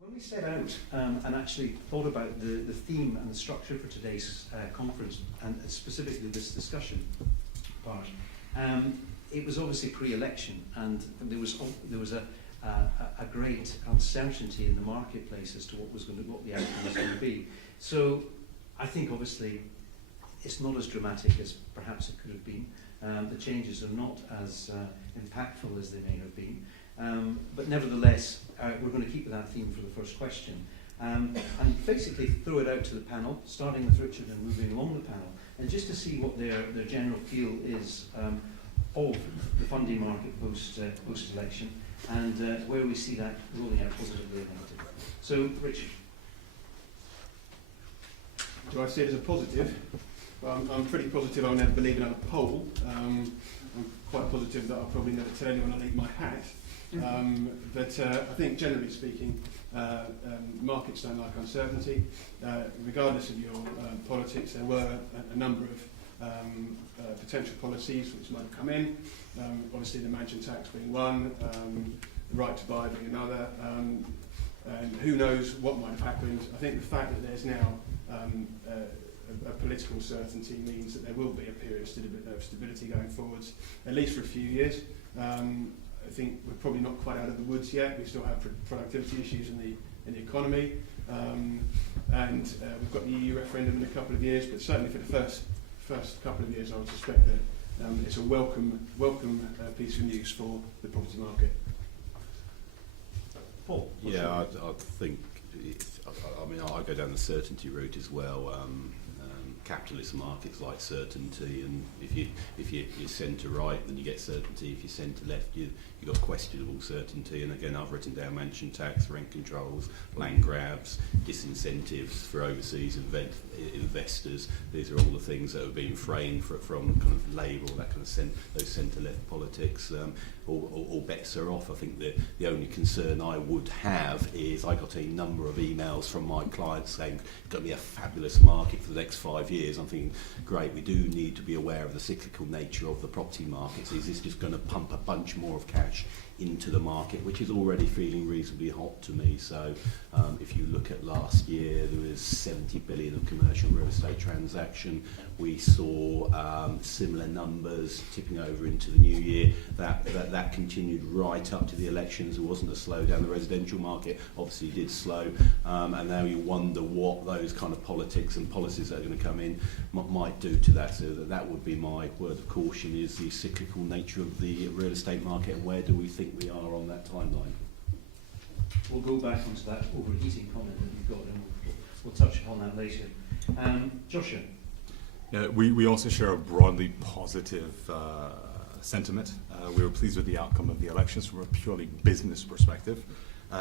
When we set out and actually thought about the theme and the structure for today's conference, and specifically this discussion part, it was obviously pre-election, and there was a great uncertainty in the marketplace as to what the outcome was going to be. So I think obviously it's not as dramatic as perhaps it could have been. The changes are not as impactful as they may have been. But nevertheless, we're going to keep with that theme for the first question. And basically throw it out to the panel, starting with Richard and moving along the panel, and just to see what their general feel is of the funding market post-election, and where we see that rolling out positively and negatively. So, Richard. Do I see it as a positive? Well, I'm pretty positive I'll never believe in a poll. I'm quite positive that I'll probably never tell anyone I leave my hat. But I think generally speaking, markets don't like uncertainty. Regardless of your politics, there were a number of potential policies which might have come in. Obviously the mansion tax being one, the right to buy being another, and who knows what might have happened. I think the fact that there's now a political certainty means that there will be a period of stability going forwards, at least for a few years. I think we're probably not quite out of the woods yet. We still have productivity issues in the economy, and we've got the EU referendum in a couple of years. But certainly for the first couple of years, I would suspect that it's a welcome piece of news for the property market. Paul? Yeah, I think. I go down the certainty route as well. Capitalist markets like certainty, and if you're centre right, then you get certainty. If you're centre left, you've got questionable certainty. And again, I've written down mansion tax, rent controls, land grabs, disincentives for overseas investors. These are all the things that have been framed from kind of Labour, that kind of those centre left politics. All bets are off. I think the only concern I would have is I got a number of emails from my clients saying it's going to be a fabulous market for the next 5 years. I'm thinking, great, we do need to be aware of the cyclical nature of the property markets. Is this just going to pump a bunch more of cash into the market, which is already feeling reasonably hot to me? So if you look at last year, there was 70 billion of commercial real estate transaction. We saw similar numbers tipping over into the new year. That continued right up to the elections. There wasn't a slowdown. The residential market obviously did slow, and now you wonder what those kind of politics and policies that are going to come in might do to that. So that would be my word of caution, is the cyclical nature of the real estate market, and where do we think we are on that timeline? We'll go back onto that overheating comment that you've got, and we'll touch upon that later. Joshua? Yeah, we also share a broadly positive sentiment. We were pleased with the outcome of the elections from a purely business perspective.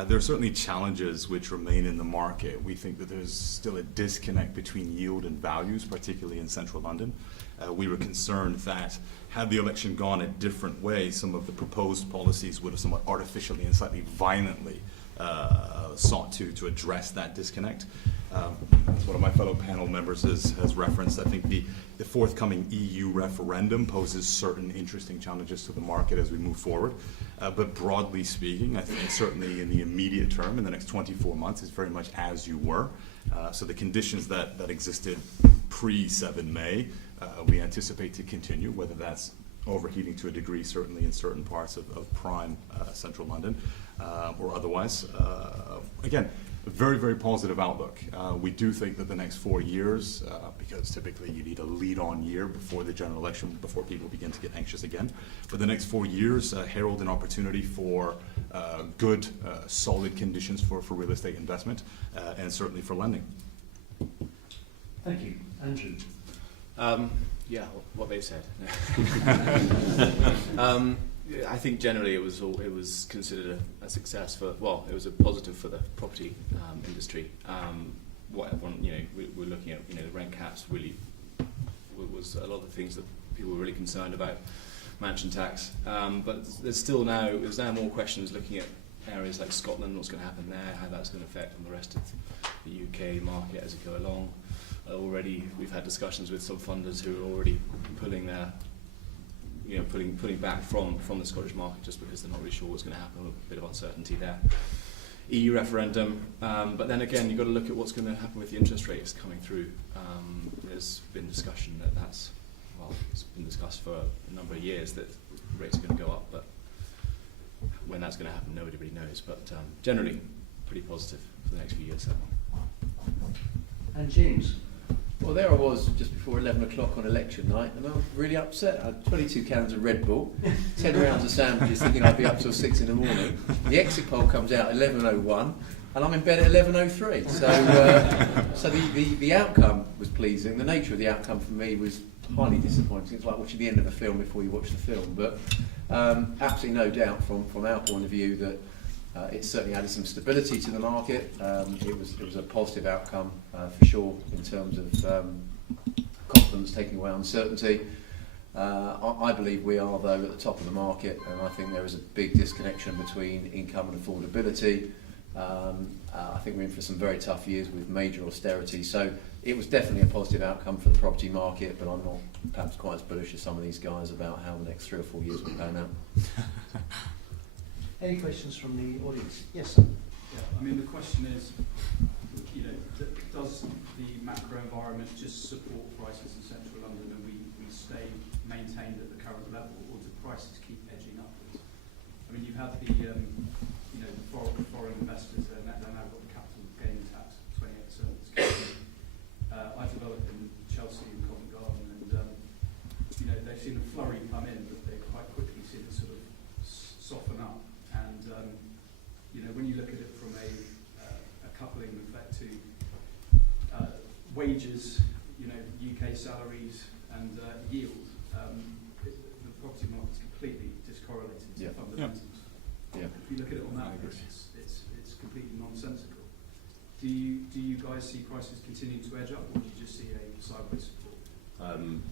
There are certainly challenges which remain in the market. We think that there's still a disconnect between yield and values, particularly in central London. We were concerned that had the election gone a different way, some of the proposed policies would have somewhat artificially and slightly violently sought to address that disconnect. As one of my fellow panel members has referenced, I think the forthcoming EU referendum poses certain interesting challenges to the market as we move forward. But broadly speaking, I think certainly in the immediate term, in the next 24 months, it's very much as you were. So the conditions that existed pre-7 May, we anticipate to continue, whether that's overheating to a degree, certainly in certain parts of prime central London, or otherwise. Again, a very, very positive outlook. We do think that the next 4 years, because typically you need a lead-on year before the general election, before people begin to get anxious again, but the next 4 years herald an opportunity for good, solid conditions for real estate investment, and certainly for lending. Thank you. Andrew? Yeah, what they've said. I think generally it was considered a success for, well, it was a positive for the property industry. What everyone, we're looking at, the rent caps really was a lot of the things that people were really concerned about, mansion tax. But there's now more questions looking at areas like Scotland, what's going to happen there, how that's going to affect on the rest of the UK market as it go along. Already we've had discussions with some funders who are already pulling their, pulling back from the Scottish market just because they're not really sure what's going to happen, a bit of uncertainty there. EU referendum, but then again, you've got to look at what's going to happen with the interest rates coming through. There's been discussion it's been discussed for a number of years that rates are going to go up, but when that's going to happen, nobody really knows. But generally, pretty positive for the next few years. And James? Well, there I was just before 11 o'clock on election night, and I was really upset. I had 22 cans of Red Bull, 10 rounds of sandwiches, thinking I'd be up till 6 in the morning. The exit poll comes out 11:01, and I'm in bed at 11:03. So the outcome was pleasing. The nature of the outcome for me was highly disappointing. It's like watching the end of a film before you watch the film. But absolutely no doubt from our point of view that it certainly added some stability to the market. It was a positive outcome for sure in terms of confidence taking away uncertainty. I believe we are though at the top of the market, and I think there is a big disconnection between income and affordability. I think we're in for some very tough years with major austerity, so it was definitely a positive outcome for the property market, but I'm not perhaps quite as bullish as some of these guys about how the next 3 or 4 years will pan out. Any questions from the audience? Yes, sir. Yeah, I mean, the question is, does the macro environment just support prices in central London and we stay maintained at the current level, or do prices keep edging upwards? I mean, you have the, foreign investors, they've now got the capital gain tax, 28%. I developed in Chelsea and Covent Garden, and they've seen a flurry come in, but they quite quickly seen it sort of soften up. And when you look at it from a coupling effect to wages, UK salaries and yield, the property market's completely discorrelated to fundamentals. Yeah. If you look at it on that basis, it's completely nonsensical. Do you guys see prices continuing to edge up, or do you just see a sideways support?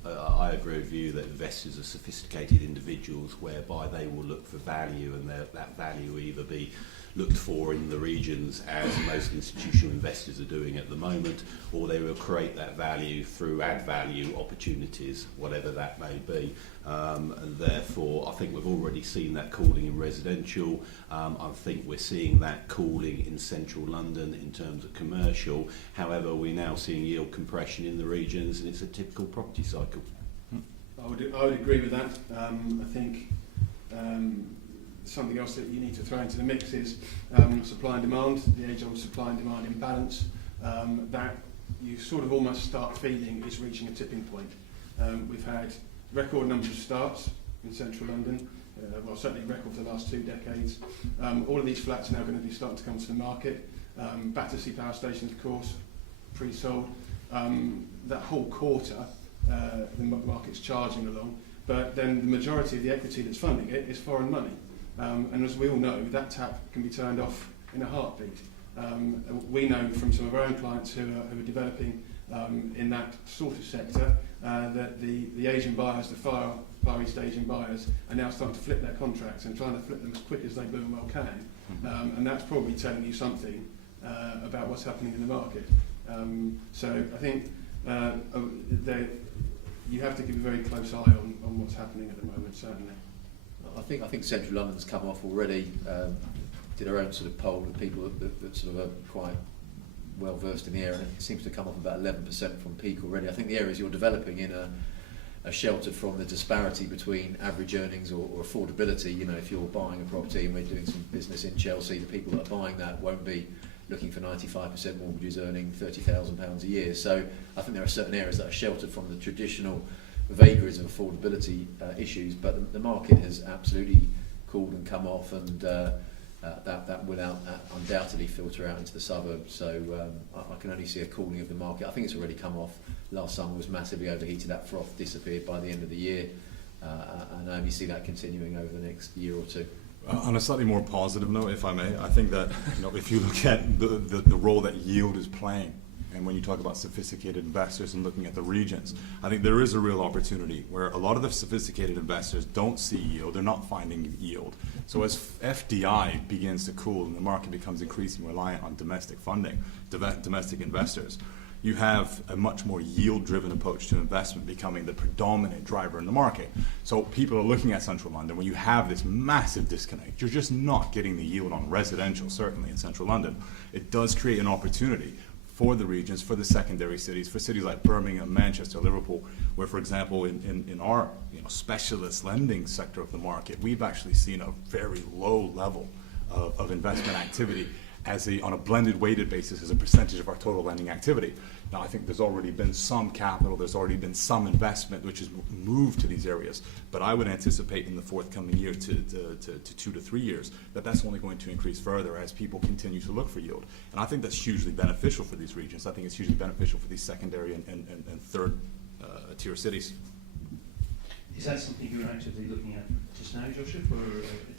I agree with you that investors are sophisticated individuals whereby they will look for value, and that value will either be looked for in the regions as most institutional investors are doing at the moment, or they will create that value through add value opportunities, whatever that may be. And therefore, I think we've already seen that cooling in residential. I think we're seeing that cooling in central London in terms of commercial. However, we're now seeing yield compression in the regions, and it's a typical property cycle. I would agree with that. I think something else that you need to throw into the mix is supply and demand, the age-old supply and demand imbalance, that you sort of almost start feeling is reaching a tipping point. We've had record numbers of starts in central London, certainly record for the last 2 decades. All of these flats are now going to be starting to come to the market. Battersea Power Station, of course, pre-sold. That whole quarter, the market's charging along, but then the majority of the equity that's funding it is foreign money. And as we all know, that tap can be turned off in a heartbeat. We know from some of our own clients who are developing in that sort of sector that the Asian buyers, the Far East Asian buyers, are now starting to flip their contracts and trying to flip them as quick as they blooming well can. And that's probably telling you something about what's happening in the market. So I think you have to keep a very close eye on what's happening at the moment, certainly. I think Central London's come off already. Did our own sort of poll with people that sort of are quite well versed in the area, and it seems to come off about 11% from peak already. I think the areas you're developing in are sheltered from the disparity between average earnings or affordability. If you're buying a property, and we're doing some business in Chelsea, the people that are buying that won't be looking for 95% mortgages earning £30,000 a year. So I think there are certain areas that are sheltered from the traditional vagaries of affordability issues, but the market has absolutely cooled and come off, and that will undoubtedly filter out into the suburbs. So I can only see a cooling of the market. I think it's already come off. Last summer was massively overheated. That froth disappeared by the end of the year, and I only see that continuing over the next year or two. On a slightly more positive note, if I may, I think that if you look at the role that yield is playing, and when you talk about sophisticated investors and looking at the regions, I think there is a real opportunity where a lot of the sophisticated investors don't see yield, they're not finding yield. So as FDI begins to cool and the market becomes increasingly reliant on domestic funding, domestic investors, you have a much more yield-driven approach to investment becoming the predominant driver in the market. So people are looking at central London. When you have this massive disconnect, you're just not getting the yield on residential, certainly in central London. It does create an opportunity for the regions, for the secondary cities, for cities like Birmingham, Manchester, Liverpool, where, for example, in our specialist lending sector of the market, we've actually seen a very low level of investment activity on a blended weighted basis as a percentage of our total lending activity. Now, I think there's already been some capital, there's already been some investment which has moved to these areas, but I would anticipate in the forthcoming year to 2 to 3 years that's only going to increase further as people continue to look for yield. And I think that's hugely beneficial for these regions. I think it's hugely beneficial for these secondary and third tier cities. Is that something you're actively looking at just now, Joshua?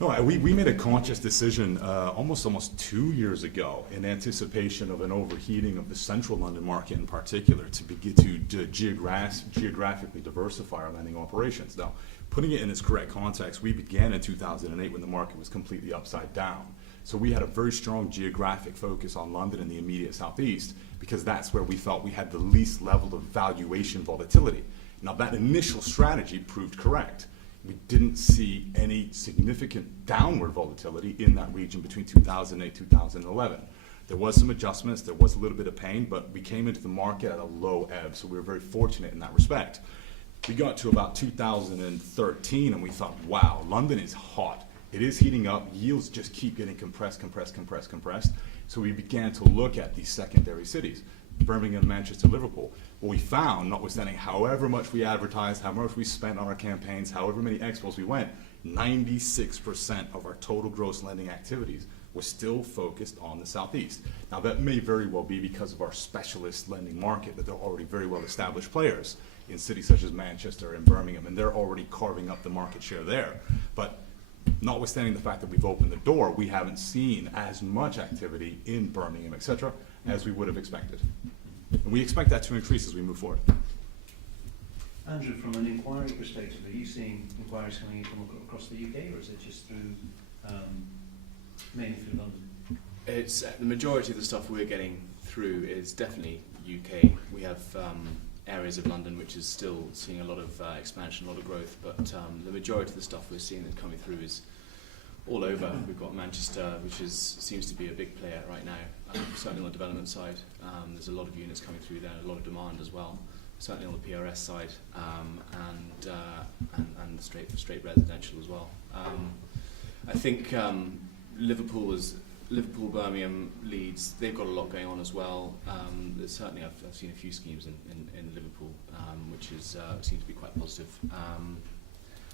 No, we made a conscious decision almost 2 years ago in anticipation of an overheating of the central London market in particular to begin to geographically diversify our lending operations. Now, putting it in its correct context, we began in 2008 when the market was completely upside down. So we had a very strong geographic focus on London and the immediate southeast because that's where we felt we had the least level of valuation volatility. Now, that initial strategy proved correct. We didn't see any significant downward volatility in that region between 2008 and 2011. There was some adjustments, there was a little bit of pain, but we came into the market at a low ebb, so we were very fortunate in that respect. We got to about 2013 and we thought, wow, London is hot. It is heating up, yields just keep getting compressed. So we began to look at these secondary cities, Birmingham, Manchester, Liverpool. What we found, notwithstanding however much we advertised, how much we spent on our campaigns, however many expos we went, 96% of our total gross lending activities were still focused on the southeast. Now that may very well be because of our specialist lending market, that they're already very well established players in cities such as Manchester and Birmingham, and they're already carving up the market share there. But notwithstanding the fact that we've opened the door, we haven't seen as much activity in Birmingham, etc., as we would have expected. And we expect that to increase as we move forward. Andrew, from an inquiry perspective, are you seeing inquiries coming in from across the UK, or is it just through mainly through London? It's the majority of the stuff we're getting through is definitely UK. We have areas of London which is still seeing a lot of expansion, a lot of growth, but the majority of the stuff we're seeing that's coming through is all over. We've got Manchester, which seems to be a big player right now, certainly on the development side. There's a lot of units coming through there, a lot of demand as well, certainly on the PRS side, and straight residential as well. I think Liverpool, Birmingham, Leeds, they've got a lot going on as well. Certainly I've seen a few schemes in Liverpool, which seem to be quite positive.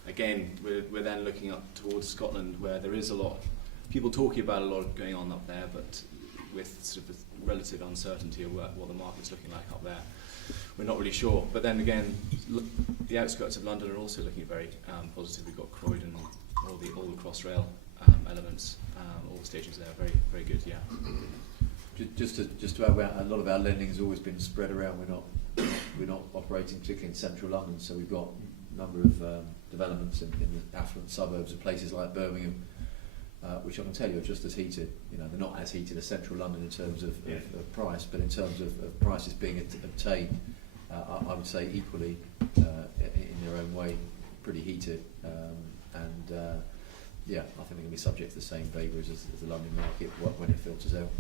Again, we're then looking up towards Scotland, where there is a lot, people talking about a lot going on up there, but with sort of a relative uncertainty of what the market's looking like up there, we're not really sure. But then again, the outskirts of London are also looking very positive. We've got Croydon, all the Crossrail elements, all the stations there, very, very good. Yeah. Just to add, a lot of our lending has always been spread around. We're not operating particularly in central London, so we've got a number of developments in the affluent suburbs of places like Birmingham, which I can tell you are just as heated. They're not as heated as central London in terms of price, but in terms of prices being obtained, I would say equally in their own way, pretty heated. Yeah, I think they're going to be subject to the same vagaries as the London market when it filters out.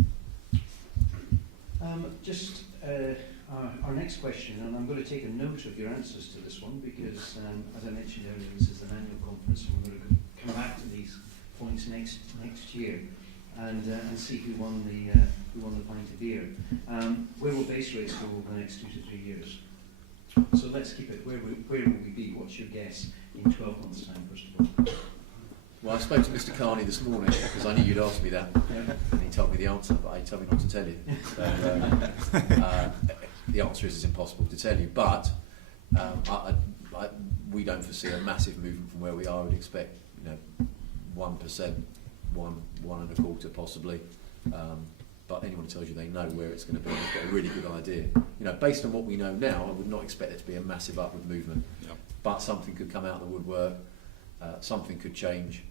Our next question, and I'm going to take a note of your answers to this one because, as I mentioned earlier, this is an annual conference, and we're going to come back to these points next year and see who won the pint of beer. Where will base rates go over the next 2 to 3 years? So let's keep it. Where will we be? What's your guess in 12 months' time, first of all? Well, I spoke to Mr. Carney this morning because I knew you'd ask me that, and he told me the answer, but he told me not to tell you. So, the answer is it's impossible to tell you, but we don't foresee a massive movement from where we are. We'd expect 1%, 1.25% possibly. But anyone who tells you they know where it's going to be, they've got a really good idea. Based on what we know now, I would not expect there to be a massive upward movement. Yep. But something could come out of the woodwork. Something could change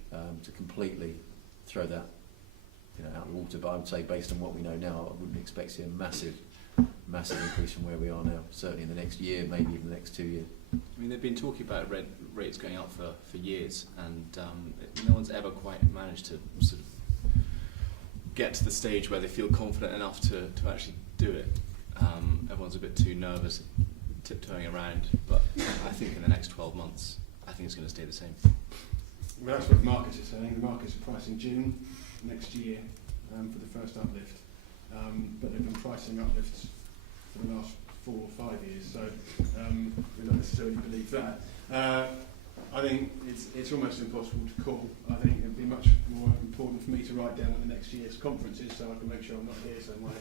to completely throw that out of the water. But I would say, based on what we know now, I wouldn't expect to see a massive massive increase from where we are now. Certainly in the next year, maybe even the next 2 years. I mean, they've been talking about rent rates going up for years, and no one's ever quite managed to sort of get to the stage where they feel confident enough to actually do it. Everyone's a bit too nervous, tiptoeing around, but I think in the next 12 months, I think it's going to stay the same. Well, that's what the markets are saying. The markets are pricing June next year for the first uplift, but they've been pricing uplifts for the last 4 or 5 years, so we don't necessarily believe that. I think it's almost impossible to call. I think it'd be much more important for me to write down when the next year's conference is, so I can make sure I'm not here somewhere.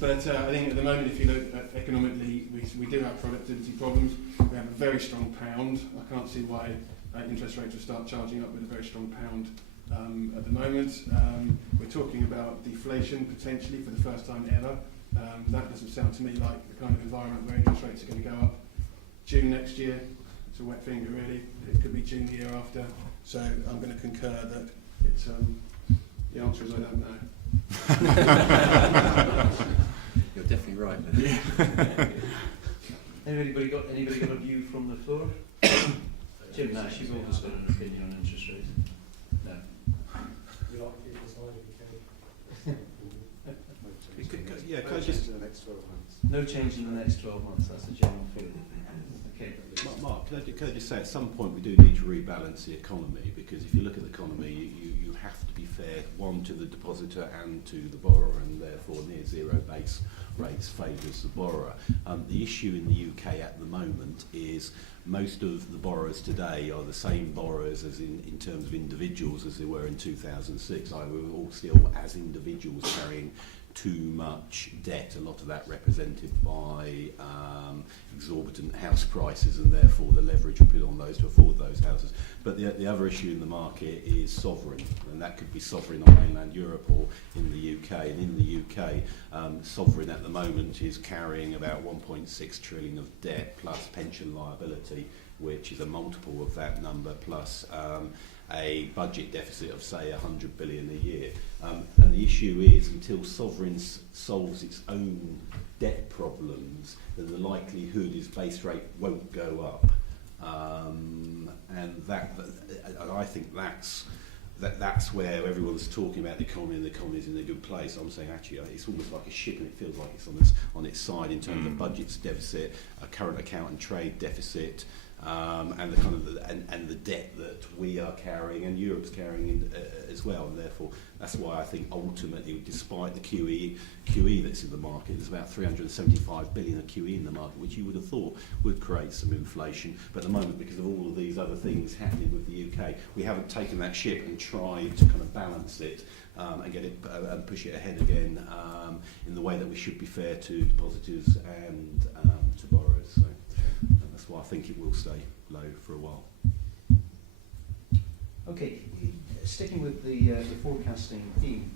But I think at the moment, if you look at economically, we do have productivity problems. We have a very strong pound. I can't see why interest rates will start charging up with a very strong pound at the moment. We're talking about deflation potentially for the first time ever. That doesn't sound to me like the kind of environment where interest rates are going to go up. June next year, it's a wet finger really. It could be June the year after. So I'm going to concur that it's the answer is I don't know. You're definitely right. Anybody got a view from the floor? Jim Nash, you've always got an opinion on interest rates. No. We like people side if we can. Yeah, can I just... in the next 12 months. No change in the next 12 months. That's the general feeling. Okay. Mark, can I just say at some point we do need to rebalance the economy, because if you look at the economy, you have to be fair, one, to the depositor and to the borrower, and therefore near zero base rates favours the borrower. The issue in the UK at the moment is most of the borrowers today are the same borrowers as in terms of individuals as they were in 2006. We were all still as individuals carrying too much debt, a lot of that represented by exorbitant house prices, and therefore the leverage we put on those to afford those houses. But the other issue in the market is sovereign, and that could be sovereign on mainland Europe or in the UK. And in the UK, sovereign at the moment is carrying about 1.6 trillion of debt plus pension liability, which is a multiple of that number, plus a budget deficit of, say, 100 billion a year. And the issue is, until sovereign solves its own debt problems, then the likelihood is base rate won't go up. And I think that's where everyone's talking about the economy, and the economy is in a good place. I'm saying actually it's almost like a ship, and it feels like it's on its side in terms of budget's deficit, a current account and trade deficit, and the kind of and the debt that we are carrying and Europe's carrying as well, and therefore that's why I think ultimately, despite the QE that's in the market, there's about 375 billion of QE in the market, which you would have thought would create some inflation. But at the moment, because of all of these other things happening with the UK, we haven't taken that ship and tried to kind of balance it and get it and push it ahead again in the way that we should be fair to depositors and to borrowers. So that's why I think it will stay low for a while. Okay, sticking with the forecasting theme,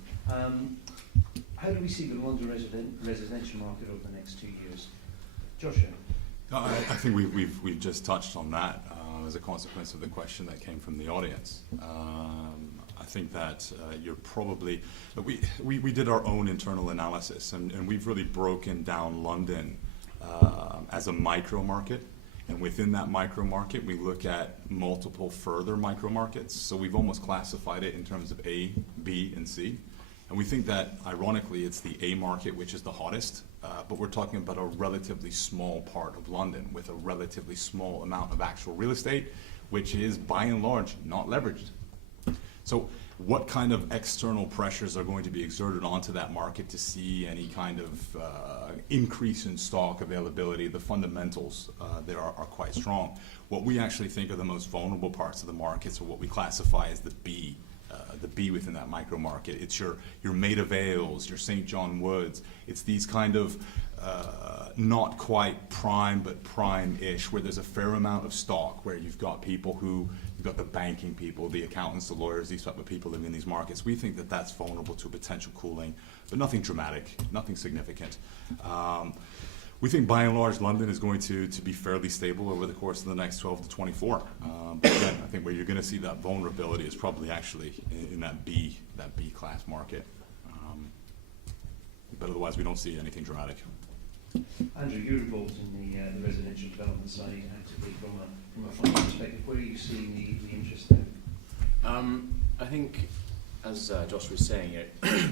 how do we see the London residential market over the next 2 years? Joshua? I think we've just touched on that as a consequence of the question that came from the audience. I think that you're probably... We did our own internal analysis, and we've really broken down London as a micro market. And within that micro market, we look at multiple further micro markets. So we've almost classified it in terms of A, B, and C. And we think that, ironically, it's the A market which is the hottest, but we're talking about a relatively small part of London with a relatively small amount of actual real estate, which is, by and large, not leveraged. So what kind of external pressures are going to be exerted onto that market to see any kind of increase in stock availability? The fundamentals there are quite strong. What we actually think are the most vulnerable parts of the markets are what we classify as the B within that micro market. It's your Maida Vales, your St. John Woods. It's these kind of not quite prime, but prime-ish, where there's a fair amount of stock, where you've got the banking people, the accountants, the lawyers, these type of people living in these markets. We think that that's vulnerable to a potential cooling, but nothing dramatic, nothing significant. We think by and large London is going to be fairly stable over the course of the next 12 to 24. But again, I think where you're going to see that vulnerability is probably actually in that B class market. but otherwise we don't see anything dramatic. Andrew, you're involved in the residential development side actively from a funding perspective. Where are you seeing the interest there? I think, as Josh was saying,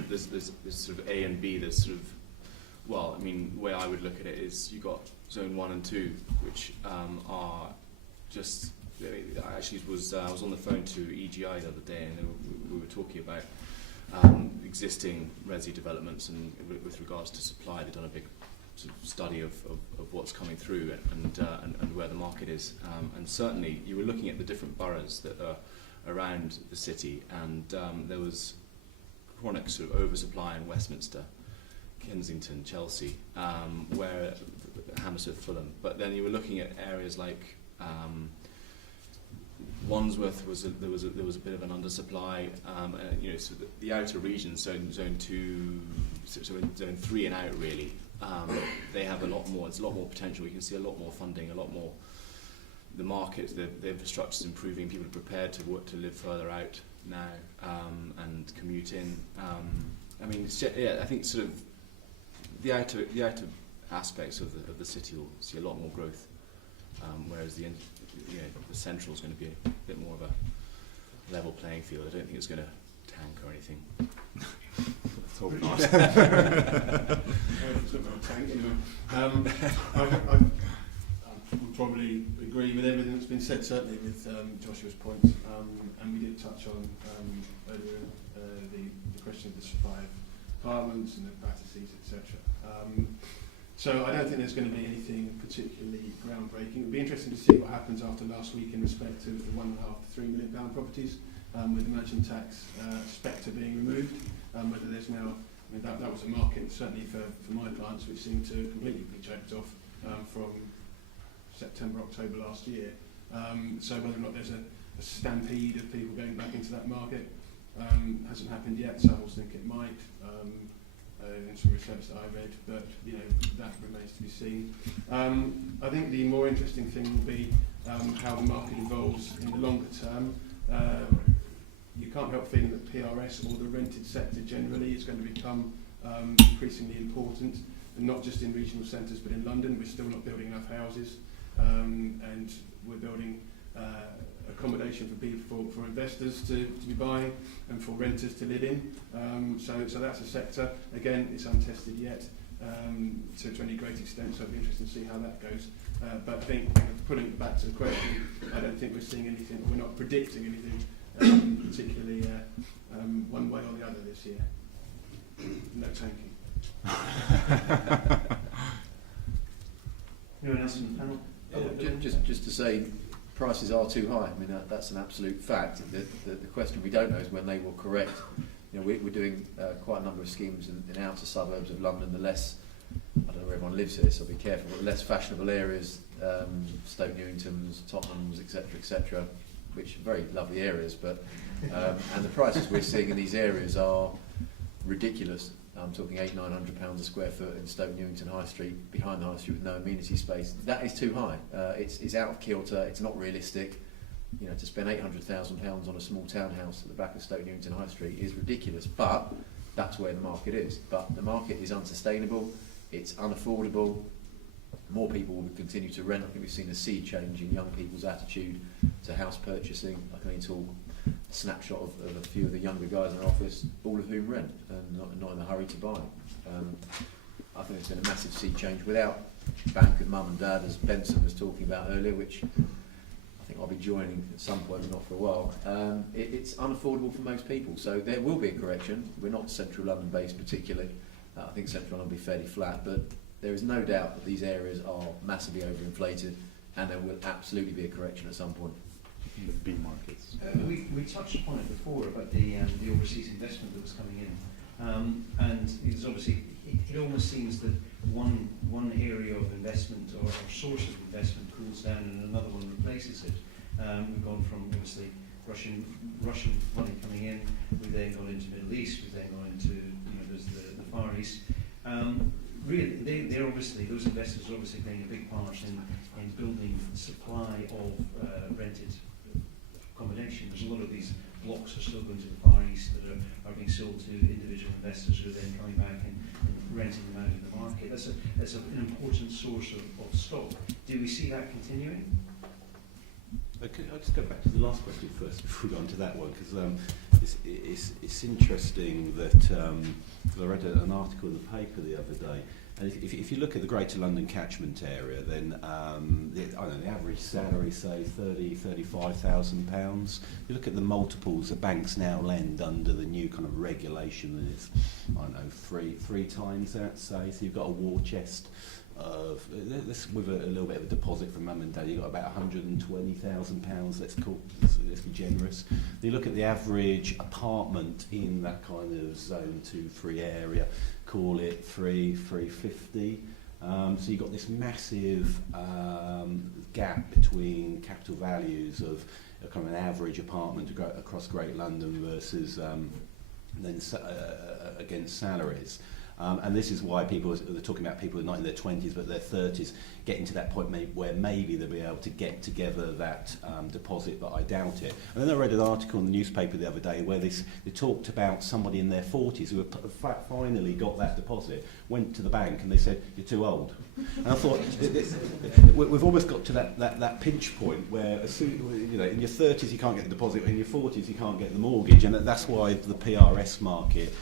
there's sort of A and B. There's sort of, well, I mean, the way I would look at it is you got zone 1 and 2, which are just. I actually was on the phone to EGI the other day, and we were talking about existing resi developments, and with regards to supply, they've done a big sort of study of what's coming through and where the market is. And certainly, you were looking at the different boroughs that are around the city, and there was chronic sort of oversupply in Westminster, Kensington, Chelsea, where Hammersmith, Fulham. But then you were looking at areas like Wandsworth there was a bit of an undersupply, you know, so the outer regions, zone 2, so in zone 3 and out really, they have a lot more. It's a lot more potential. You can see a lot more funding, a lot more. The market, the infrastructure is improving. People are prepared to work to live further out now and commute in. I mean, I think sort of the outer aspects of the city will see a lot more growth, whereas the central is going to be a bit more of a level playing field. I don't think it's going to tank or anything. Let's hope not. I would probably agree with everything that's been said, certainly with Joshua's points, and we did touch on earlier the question of the supply of apartments and the batterseas, etc. So I don't think there's going to be anything particularly groundbreaking. It would be interesting to see what happens after last week in respect to the £1.5 to £3 million properties, with the mansion tax spectre being removed. Whether there's now, I mean, that was a market certainly for my clients which seemed to completely be choked off from September, October last year. So whether or not there's a stampede of people going back into that market hasn't happened yet. Some will think it might. In some research that I read, but you know, that remains to be seen. I think the more interesting thing will be how the market evolves in the longer term. You can't help feeling that PRS or the rented sector generally is going to become increasingly important, and not just in regional centres but in London. We're still not building enough houses, and we're building accommodation for people, for investors to be buying, and for renters to live in. So that's a sector. Again, it's untested yet to any great extent, so it'll be interesting to see how that goes. But I think, putting it back to the question, I don't think we're seeing anything, we're not predicting anything particularly one way or the other this year. No tanking. Anyone else on the panel? Just to say, prices are too high. I mean, that's an absolute fact. The question we don't know is when they will correct. You know, we're doing quite a number of schemes in outer suburbs of London. The less, I don't know where everyone lives here, so be careful, but the less fashionable areas, Stoke Newingtons, Tottenhams, etc., which are very lovely areas, but and the prices we're seeing in these areas are ridiculous. I'm talking £800-900 a square foot in Stoke Newington High Street, behind the High Street with no amenity space. That is too high. It's out of kilter. It's not realistic. You know, to spend £800,000 on a small townhouse at the back of Stoke Newington High Street is ridiculous. But that's where the market is. But the market is unsustainable. It's unaffordable. More people will continue to rent. I think we've seen a sea change in young people's attitude to house purchasing. I can only talk a snapshot of a few of the younger guys in our office, all of whom rent and not in a hurry to buy. I think there's been a massive sea change without bank and mum and dad, as Benson was talking about earlier, which I think I'll be joining at some point, but not for a while. It's unaffordable for most people, so there will be a correction. We're not central London based particularly. I think central London will be fairly flat, but there is no doubt that these areas are massively overinflated, and there will absolutely be a correction at some point. The B markets. We touched upon it before about the overseas investment that was coming in, and it's obviously it almost seems that one area of investment or source of investment cools down and another one replaces it. We've gone from obviously Russian money coming in. We've then gone into Middle East. We've then gone into there's the Far East. Really, they're obviously, those investors are obviously playing a big part in building supply of rented accommodation. There's a lot of these blocks are still going to the Far East that are being sold to individual investors who are then coming back and renting them out in the market. That's an important source of stock. Do we see that continuing? Okay, I'll just go back to the last question first before we go on to that one, because it's interesting that I read an article in the paper the other day, and if you look at the Greater London catchment area, then I don't know, the average salary, say £35,000. You look at the multiples the banks now lend under the new kind of regulation, and it's, I don't know, three times that, say. So you've got a war chest of this with a little bit of a deposit from mum and dad. You've got about £120,000. Let's be generous. You look at the average apartment in that kind of zone 2-3 area, call it 350. So you've got this massive gap between capital values of a kind of an average apartment across Great London versus against salaries. And this is why people are talking about people not in their 20s but their 30s getting to that point where maybe they'll be able to get together that deposit, but I doubt it. And then I read an article in the newspaper the other day where they talked about somebody in their 40s who had finally got that deposit, went to the bank and they said, "You're too old." And I thought, we've almost got to that pinch point where, as soon, you know, in your 30s you can't get the deposit, in your 40s you can't get the mortgage, and that's why the PRS market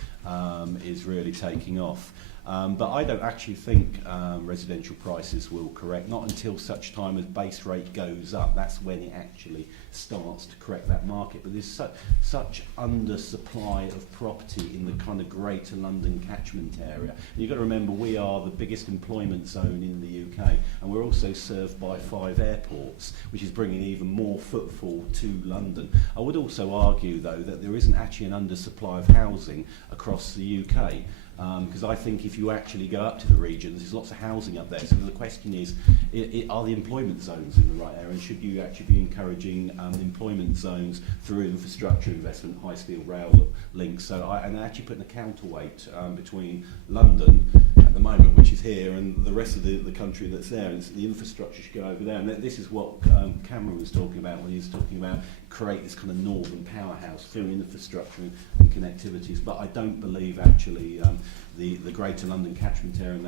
is really taking off. But I don't actually think residential prices will correct, not until such time as base rate goes up. That's when it actually starts to correct that market. But there's such undersupply of property in the kind of Greater London catchment area. And you've got to remember, we are the biggest employment zone in the UK, and we're also served by 5 airports, which is bringing even more footfall to London. I would also argue, though, that there isn't actually an undersupply of housing across the UK. Because I think if you actually go up to the regions, there's lots of housing up there. So the question is, are the employment zones in the right area? And should you actually be encouraging employment zones through infrastructure investment, high-speed rail links? And actually putting a counterweight between London at the moment, which is here, and the rest of the country that's there. And the infrastructure should go over there. And this is what Cameron was talking about when he was talking about create this kind of northern powerhouse through infrastructure and connectivities. But I don't believe actually the Greater London catchment area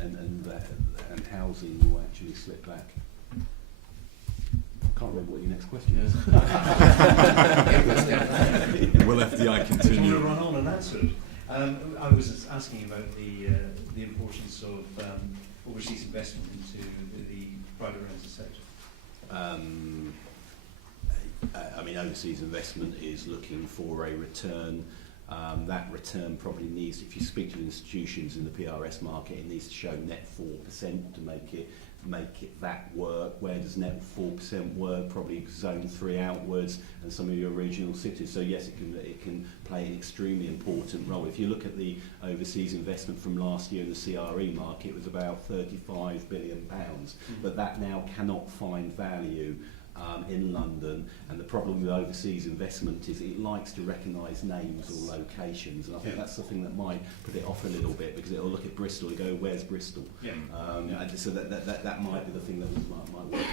and housing will actually slip back. I can't remember what your next question is. Will FDI Do you continue? want to run on and answer it? I was asking about the importance of overseas investment into the private rental sector. I mean, overseas investment is looking for a return. That return probably needs, if you speak to institutions in the PRS market, it needs to show net 4% to make it that work. Where does net 4% work? Probably zone 3 outwards and some of your regional cities. So yes, it can play an extremely important role. If you look at the overseas investment from last year in the CRE market, it was about £35 billion, but that now cannot find value in London, and the problem with overseas investment is it likes to recognise names or locations, and I think that's something that might put it off a little bit, because it'll look at Bristol and go, "Where's Bristol?" And so that might be the thing that might work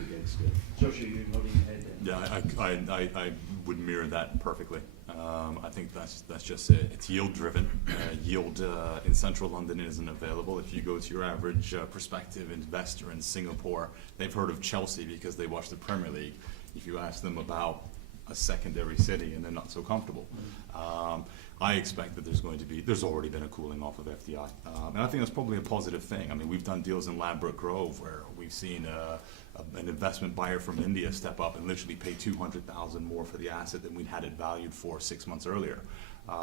against it. Joshua, you're nodding your head there. Yeah, I would mirror that perfectly. I think that's just it. It's yield driven. Yield in central London isn't available. If you go to your average prospective investor in Singapore, they've heard of Chelsea because they watch the Premier League. If you ask them about a secondary city, and they're not so comfortable. I expect that there's already been a cooling off of FDI. And I think that's probably a positive thing. I mean, we've done deals in Ladbroke Grove where we've seen an investment buyer from India step up and literally pay $200,000 more for the asset than we'd had it valued for 6 months earlier.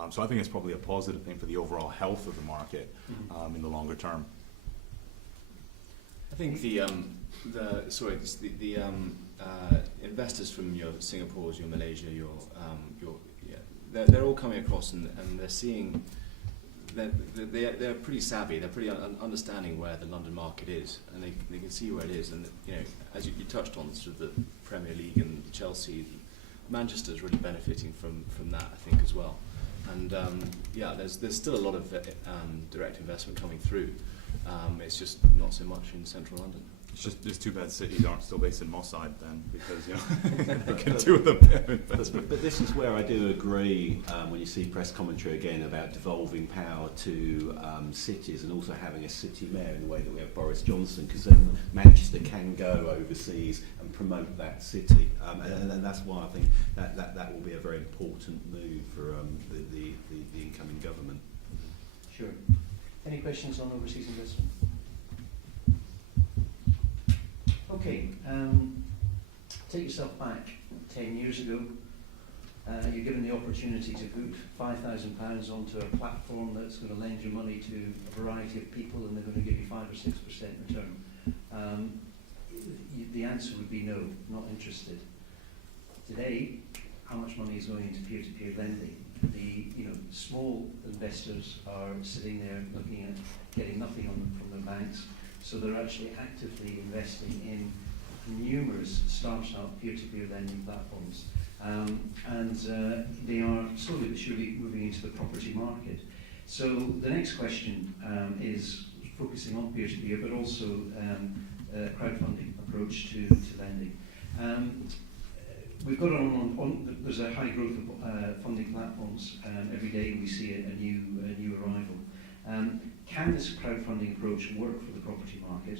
So I think it's probably a positive thing for the overall health of the market in the longer term. I think the investors from your Singapores, your Malaysia, they're all coming across and they're seeing they're pretty savvy. They're pretty understanding where the London market is, and they can see where it is. And you know, as you touched on, sort of the Premier League and Chelsea, Manchester's really benefiting from that, I think, as well. And there's still a lot of direct investment coming through. It's just not so much in central London. It's too bad cities aren't still based in Moss Side then, because they can do the better investment. But this is where I do agree when you see press commentary again about devolving power to cities and also having a city mayor in the way that we have Boris Johnson, because then Manchester can go overseas and promote that city, and that's why I think that will be a very important move for the incoming government. Sure. Any questions on overseas investment? Okay, take yourself back 10 years ago. You're given the opportunity to put £5,000 onto a platform that's going to lend your money to a variety of people, and they're going to give you 5 or 6% return. The answer would be no, not interested. Today, how much money is going into peer-to-peer lending? The small investors are sitting there looking at getting nothing from the banks, so they're actually actively investing in numerous start-up peer-to-peer lending platforms, and they are slowly but surely moving into the property market. So the next question is focusing on peer-to-peer, but also crowdfunding approach to lending. We've got there's a high growth of funding platforms. Every day we see a new arrival. Can this crowdfunding approach work for the property market?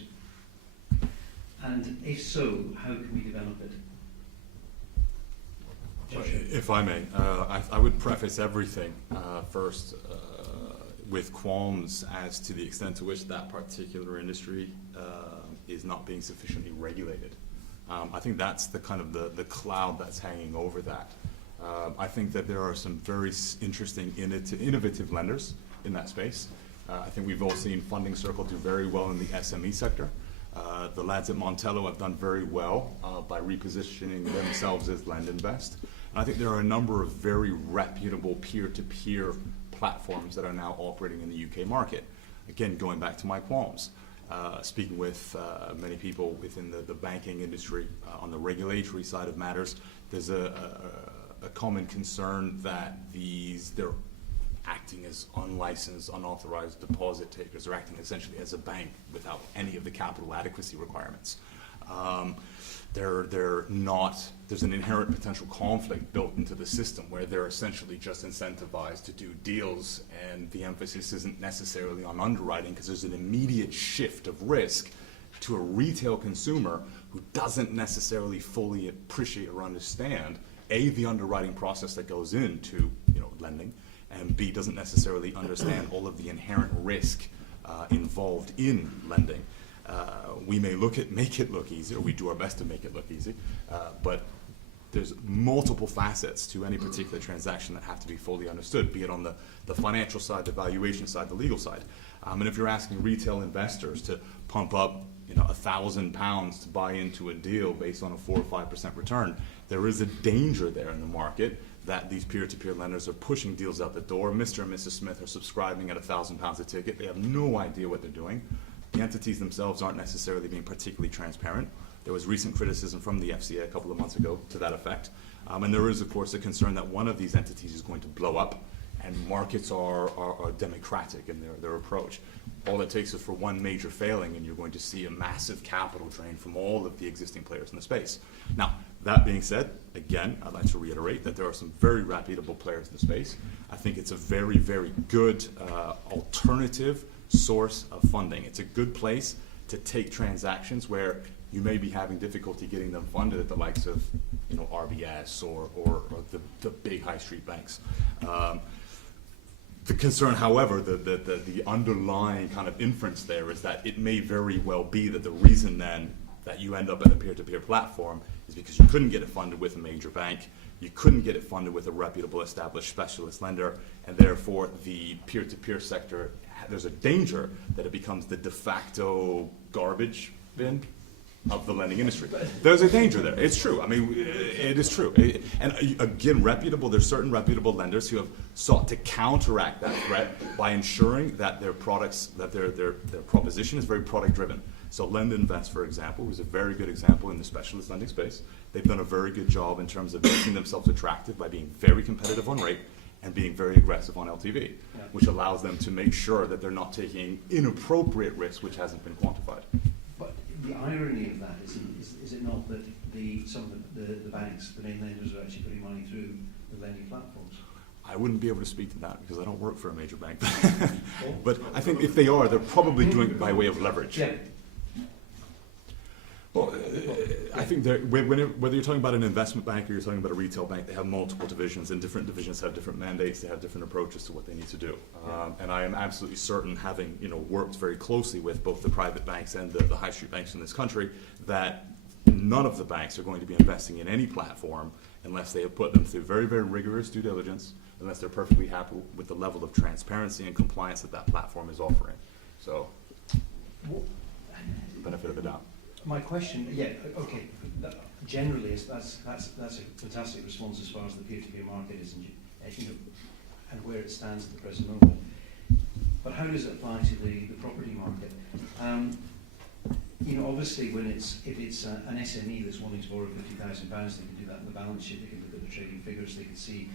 And if so, how can we develop it? If I may, I would preface everything first with qualms as to the extent to which that particular industry is not being sufficiently regulated. I think that's the kind of the cloud that's hanging over that. I think that there are some very interesting innovative lenders in that space. I think we've all seen Funding Circle do very well in the SME sector. The lads at Montello have done very well by repositioning themselves as Lend Invest. And I think there are a number of very reputable peer-to-peer platforms that are now operating in the UK market. Again, going back to my qualms. Speaking with many people within the banking industry on the regulatory side of matters, there's a common concern that they're acting as unlicensed, unauthorized deposit takers. They're acting essentially as a bank without any of the capital adequacy requirements. There's an inherent potential conflict built into the system where they're essentially just incentivized to do deals, and the emphasis isn't necessarily on underwriting because there's an immediate shift of risk to a retail consumer who doesn't necessarily fully appreciate or understand the underwriting process that goes into lending, and B, doesn't necessarily understand all of the inherent risk involved in lending. We may make it look easy, or we do our best to make it look easy, but there's multiple facets to any particular transaction that have to be fully understood, be it on the financial side, the valuation side, the legal side. And if you're asking retail investors to pump up £1,000 to buy into a deal based on a 4 or 5% return, there is a danger there in the market that these peer-to-peer lenders are pushing deals out the door. Mr. and Mrs. Smith are subscribing at £1,000 a ticket. They have no idea what they're doing. The entities themselves aren't necessarily being particularly transparent. There was recent criticism from the FCA a couple of months ago to that effect. And there is, of course, a concern that one of these entities is going to blow up, and markets are democratic in their approach. All it takes is for one major failing, and you're going to see a massive capital drain from all of the existing players in the space. Now, that being said, again, I'd like to reiterate that there are some very reputable players in the space. I think it's a very, very good alternative source of funding. It's a good place to take transactions where you may be having difficulty getting them funded at the likes of RBS or the big high street banks. The concern, however, the underlying kind of inference there is that it may very well be that the reason then that you end up in a peer-to-peer platform is because you couldn't get it funded with a major bank, you couldn't get it funded with a reputable established specialist lender, and therefore the peer-to-peer sector, there's a danger that it becomes the de facto garbage bin of the lending industry. There's a danger there. It's true. I mean, it is true. And again, there's certain reputable lenders who have sought to counteract that threat by ensuring that their products, that their proposition is very product driven. So Lend Invest, for example, is a very good example in the specialist lending space. They've done a very good job in terms of making themselves attractive by being very competitive on rate and being very aggressive on LTV, which allows them to make sure that they're not taking inappropriate risk which hasn't been quantified. But the irony of that is it not that some of the banks, the main lenders, are actually putting money through the lending platforms? I wouldn't be able to speak to that because I don't work for a major bank. But I think if they are, they're probably doing it by way of leverage. Yeah. Well, I think whether you're talking about an investment bank or you're talking about a retail bank, they have multiple divisions, and different divisions have different mandates. They have different approaches to what they need to do. And I am absolutely certain, having worked very closely with both the private banks and the high street banks in this country, that none of the banks are going to be investing in any platform unless they have put them through very, very rigorous due diligence, unless they're perfectly happy with the level of transparency and compliance that platform is offering. So, benefit of the doubt. My question, okay, generally that's a fantastic response as far as the peer-to-peer market is, and where it stands at the present moment. But how does it apply to the property market? Obviously, if it's an SME that's wanting to borrow £50,000, they can do that in the balance sheet. They can look at the trading figures. They can see,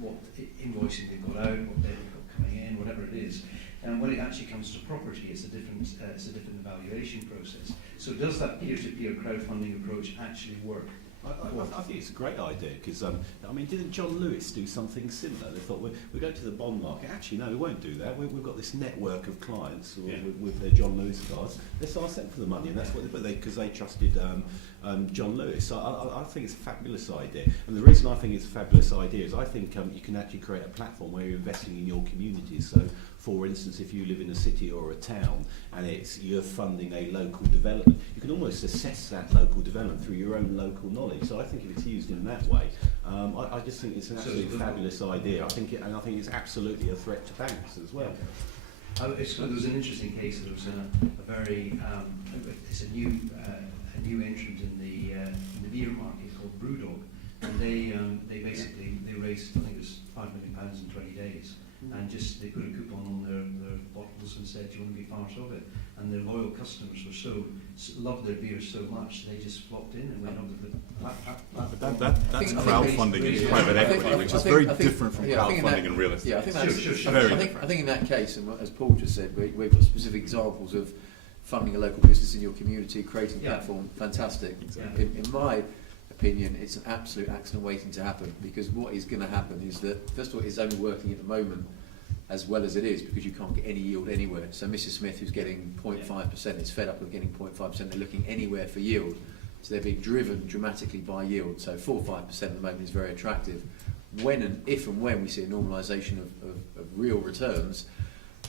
what invoicing they've got out, what they've got coming in, whatever it is. And when it actually comes to property, it's a different evaluation process. So does that peer-to-peer crowdfunding approach actually work? I think it's a great idea because, didn't John Lewis do something similar? They thought, we go to the bond market. Actually, no, we won't do that. We've got this network of clients with their John Lewis cards. Let's ask them for the money, and that's what because they trusted John Lewis. So I think it's a fabulous idea. And the reason I think it's a fabulous idea is I think you can actually create a platform where you're investing in your communities. So, for instance, if you live in a city or a town and you're funding a local development, you can almost assess that local development through your own local knowledge. So I think if it's used in that way, I just think it's an absolutely fabulous idea. I think it's absolutely a threat to banks as well. There was an interesting case. There was it's a new entrant in the beer market called Brewdog, and they basically raised, I think it was £5 million in 20 days. And they put a coupon on their bottles and said, do you want to be part of it? And their loyal customers loved their beer so much, they just flocked in and went onto the platform. That's crowdfunding in private equity, which is very different from crowdfunding in real estate. Yeah, I think that's Sure. I think in that case, and as Paul just said, we've got specific examples of funding a local business in your community, creating a platform, fantastic. Exactly. In my opinion, it's an absolute accident waiting to happen, because what is going to happen is that, first of all, it's only working at the moment as well as it is because you can't get any yield anywhere. So Mrs. Smith, who's getting 0.5%, is fed up with getting 0.5%. They're looking anywhere for yield. So they're being driven dramatically by yield. So 4 or 5% at the moment is very attractive. If and when we see a normalisation of real returns,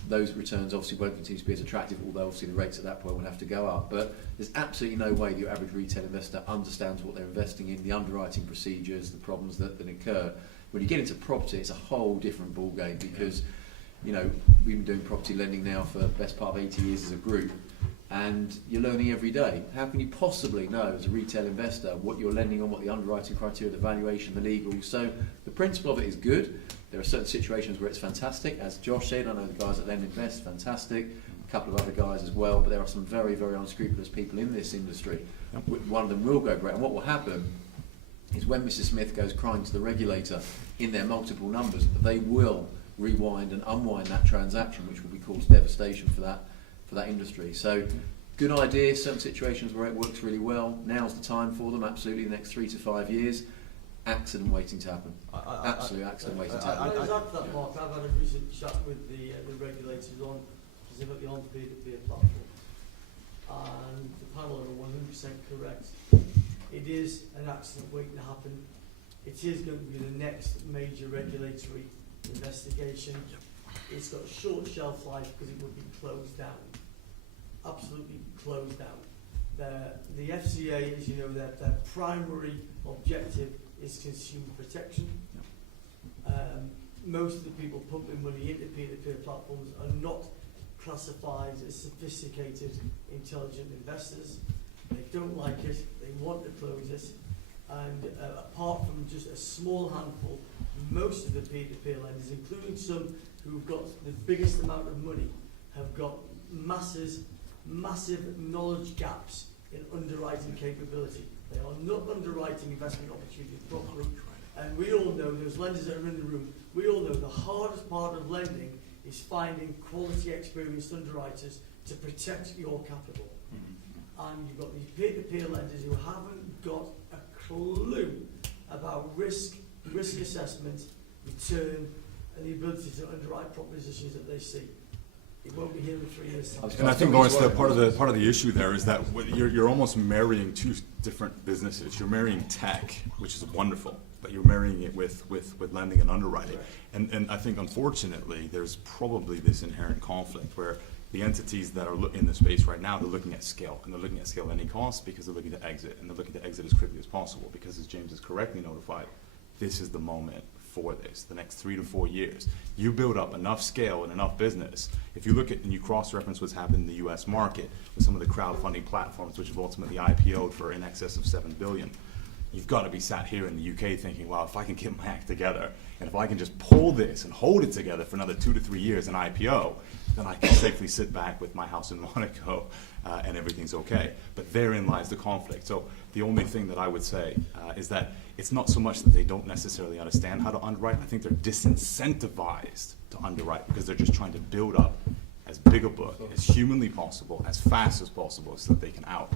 those returns obviously won't continue to be as attractive, although obviously the rates at that point will have to go up. But there's absolutely no way the average retail investor understands what they're investing in, the underwriting procedures, the problems that occur. When you get into property, it's a whole different ballgame because we've been doing property lending now for the best part of 80 years as a group, and you're learning every day. How can you possibly know as a retail investor what you're lending on, what the underwriting criteria, the valuation, the legal? So the principle of it is good. There are certain situations where it's fantastic. As Josh said, I know the guys at Lend Invest, fantastic. A couple of other guys as well, but there are some very, very unscrupulous people in this industry. One of them will go great, and what will happen is when Mrs. Smith goes crying to the regulator in their multiple numbers, they will rewind and unwind that transaction, which will be cause devastation for that industry. So, good idea. Certain situations where it works really well. Now's the time for them. Absolutely, the next 3 to 5 years. Accident waiting to happen. Absolute accident waiting to happen. Can I add to that, Mark? I've had a recent chat with the regulators specifically on the peer-to-peer platform, and the panel are 100% correct. It is an accident waiting to happen. It is going to be the next major regulatory investigation. It's got a short shelf life because it would be closed down, absolutely closed down. The FCA, as you know, their primary objective is consumer protection. Most of the people pumping money into peer-to-peer platforms are not classified as sophisticated, intelligent investors. They don't like it, they want to close it, and apart from just a small handful, most of the peer-to-peer lenders, including some who've got the biggest amount of money, have got massive knowledge gaps in underwriting capability. They are not underwriting investment opportunities properly. And we all know, those lenders that are in the room, we all know the hardest part of lending is finding quality experienced underwriters to protect your capital. and you've got these peer-to-peer lenders who haven't got a clue about risk assessment, return, and the ability to underwrite propositions that they see. It won't be here in 3 years' time. And I think, Lawrence, that part of the issue there is that you're almost marrying two different businesses. You're marrying tech, which is wonderful, but you're marrying it with lending and underwriting. And I think, unfortunately, there's probably this inherent conflict where the entities that are in the space right now, they're looking at scale, and they're looking at scale at any cost because they're looking to exit, and they're looking to exit as quickly as possible because, as James has correctly notified, this is the moment for this, the next 3 to 4 years. You build up enough scale and enough business. If you look at and you cross-reference what's happened in the US market with some of the crowdfunding platforms which have ultimately IPO'd for in excess of $7 billion, you've got to be sat here in the UK thinking, wow, if I can get my act together, and if I can just pull this and hold it together for another 2 to 3 years in IPO, then I can safely sit back with my house in Monaco and everything's okay. But therein lies the conflict. So the only thing that I would say is that it's not so much that they don't necessarily understand how to underwrite. I think they're disincentivized to underwrite because they're just trying to build up as big a book as humanly possible, as fast as possible, so that they can out.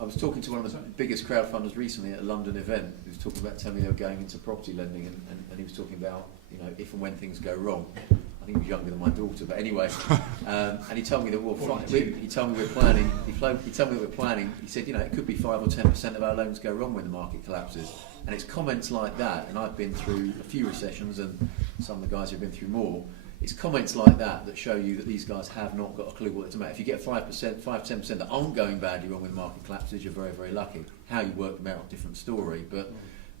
I was talking to one of the biggest crowdfunders recently at a London event who was talking about telling me they were going into property lending, and he was talking about, you know, if and when things go wrong. I think he was younger than my daughter, but anyway, and he told me that he told me we're planning. He told me that we're planning. He said, you know, it could be 5 or 10% of our loans go wrong when the market collapses. And it's comments like that, and I've been through a few recessions, and some of the guys who've been through more. It's comments like that that show you that these guys have not got a clue what it's about. If you get 5%, 5-10% that aren't going badly wrong when the market collapses, you're very, very lucky. How you work them out, different story, but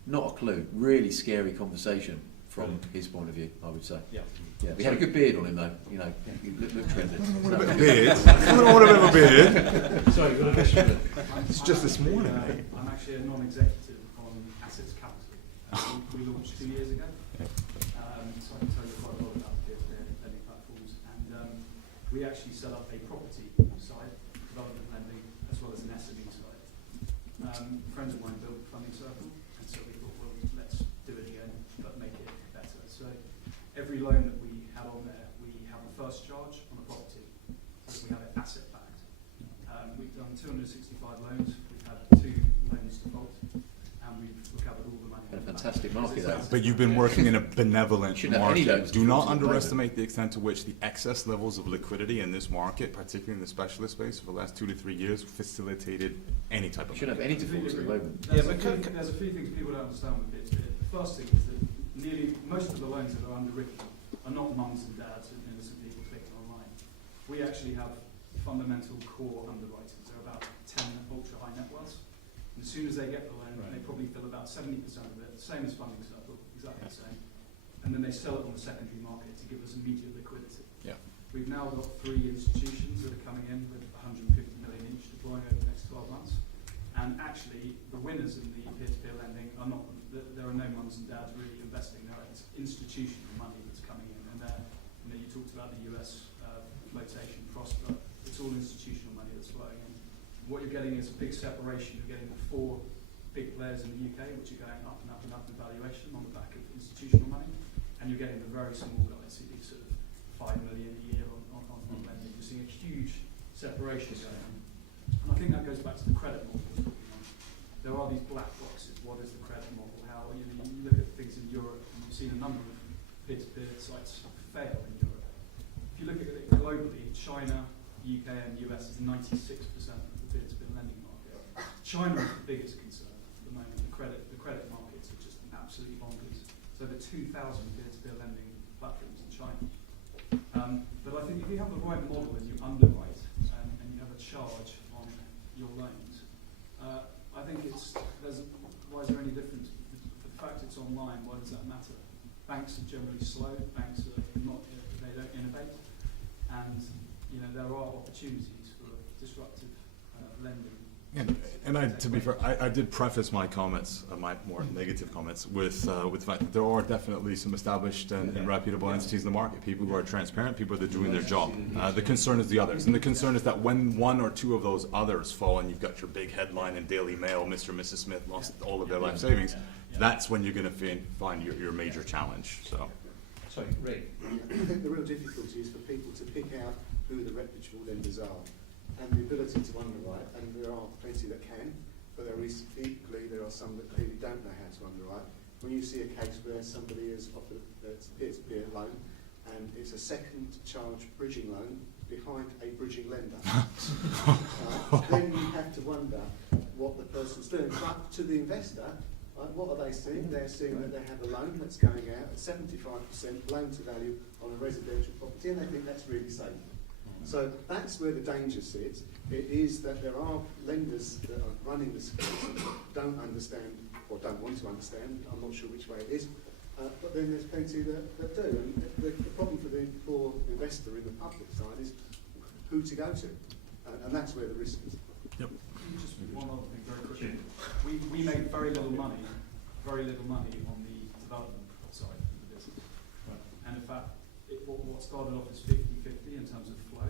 not a clue. Really scary conversation from his point of view, I would say. Yeah. Yeah, we had a good beard on him though. You know, he looked trendy. What about a beard? I don't want to have a beard. Sorry, you've got a question. It's just this morning. I'm actually a non-executive on Assets Capital. We launched 2 years ago. So I can tell you quite a lot about peer-to-peer lending platforms. And we actually set up a property side, development lending, as well as an SME side. Friends of mine built Funding Circle, and so we thought, well, let's do it again, but make it better. So every loan that we had on there, we have a first charge on a property, so we have it asset backed. We've done 265 loans, we've had 2 loans default, and we've recovered all the money. A fantastic market though. But you've been working in a benevolent Shouldn't have any market. loans Do not to underestimate the extent to which the excess levels of liquidity in this market, particularly in the specialist space, for the last 2 to 3 years, facilitated any type of. Shouldn't have any defaults at the moment. There's a few things people don't understand with peer-to-peer. The first thing is that nearly most of the loans that are underwritten are not mums and dads and innocent people clicking online. We actually have fundamental core underwriters. They're about 10 ultra high net worths. And as soon as they get the loan, they probably fill about 70% of it, same as Funding Circle, exactly the same. And then they sell it on the secondary market to give us immediate liquidity. Yeah. We've now got 3 institutions that are coming in with 150 million each deploying over the next 12 months. And actually, the winners in the peer-to-peer lending are not, there are no mums and dads really investing there. It's institutional money that's coming in. And there, you know, you talked about the US flotation, Prosper. It's all institutional money that's flowing in. What you're getting is a big separation. You're getting the 4 big players in the UK, which are going up and up and up in valuation on the back of institutional money. And you're getting the very small guys who do sort of 5 million a year on lending. You're seeing a huge separation going on. And I think that goes back to the credit model. There are these black boxes. What is the credit model? How you look at things in Europe, and you've seen a number of peer-to-peer sites fail in Europe. If you look at it globally, China, UK, and US is 96% of the peer-to-peer lending market. China is the biggest concern at the moment. The credit markets are just absolutely bonkers. So there are 2,000 peer-to-peer lending platforms in China. But I think if you have the right model and you underwrite and you have a charge on your loans, I think why is there any difference? The fact it's online, why does that matter? Banks are generally slow, banks are not, they don't innovate, and you know there are opportunities for disruptive lending. And to be fair, I did preface my comments, my more negative comments, with the fact that there are definitely some established and reputable entities in the market, people who are transparent, people that are doing their job. The concern is the others, and the concern is that when 1 or 2 of those others fall, and you've got your big headline in Daily Mail, Mr. and Mrs. Smith lost all of their life savings, that's when you're going to find your major challenge. So. Sorry, Ray. I think the real difficulty is for people to pick out who the reputable lenders are. and the ability to underwrite, and there are plenty that can, but there are some that clearly don't know how to underwrite. When you see a case where somebody has offered a peer-to-peer loan, and it's a second charge bridging loan behind a bridging lender, then you have to wonder what the person's doing. But to the investor, what are they seeing? They're seeing that they have a loan that's going out at 75% loan to value on a residential property, and they think that's really safe. So that's where the danger sits. It is that there are lenders that are running the schemes that don't understand or don't want to understand. I'm not sure which way it is. But then there's plenty that do. And the problem for the poor investor in the public side is who to go to. And that's where the risk is. Yep. Just one other thing very quickly. We make very little money on the development side of the business. Right. And in fact, what started off as 50-50 in terms of flow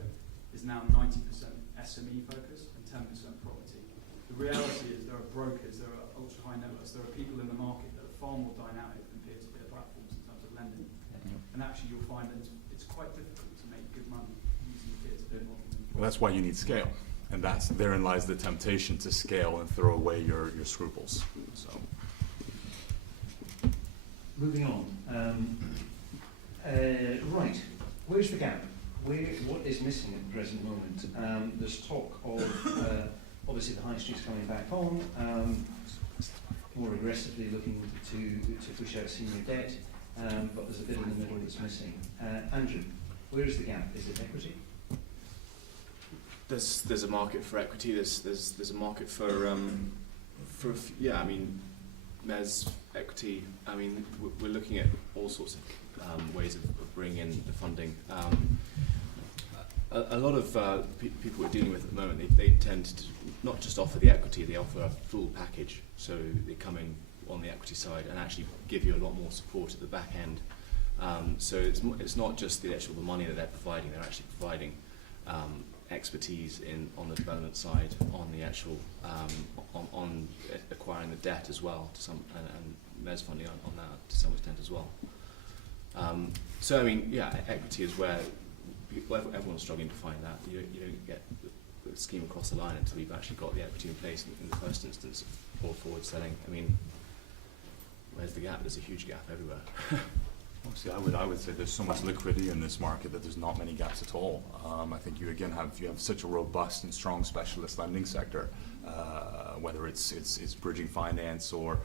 is now 90% SME focused and 10% property. The reality is there are brokers, there are ultra high net worths, there are people in the market that are far more dynamic than peer-to-peer platforms in terms of lending. And actually you'll find that it's quite difficult to make good money using peer-to-peer model. Well, that's why you need scale. And therein lies the temptation to scale and throw away your scruples. So, moving on. Right, where's the gap? What is missing at the present moment? There's talk of obviously the high street's coming back on, more aggressively looking to push out senior debt, but there's a bit in the middle that's missing. Andrew, where is the gap? Is it equity? There's a market for equity. There's a market for yeah. I mean, there's equity. I mean, we're looking at all sorts of ways of bringing in the funding. A lot of people we're dealing with at the moment, they tend to not just offer the equity; they offer a full package. So they come in on the equity side and actually give you a lot more support at the back end. So it's not just the money that they're providing; they're actually providing expertise on the development side, on the actual on acquiring the debt as well to some, and MES funding on that to some extent as well. So I mean, yeah, equity is where everyone's struggling to find that. You don't get the scheme across the line until you've actually got the equity in place in the first instance, or forward selling. I mean, where's the gap? There's a huge gap everywhere. obviously, I would say there's so much liquidity in this market that there's not many gaps at all. I think you have such a robust and strong specialist lending sector, whether it's bridging finance or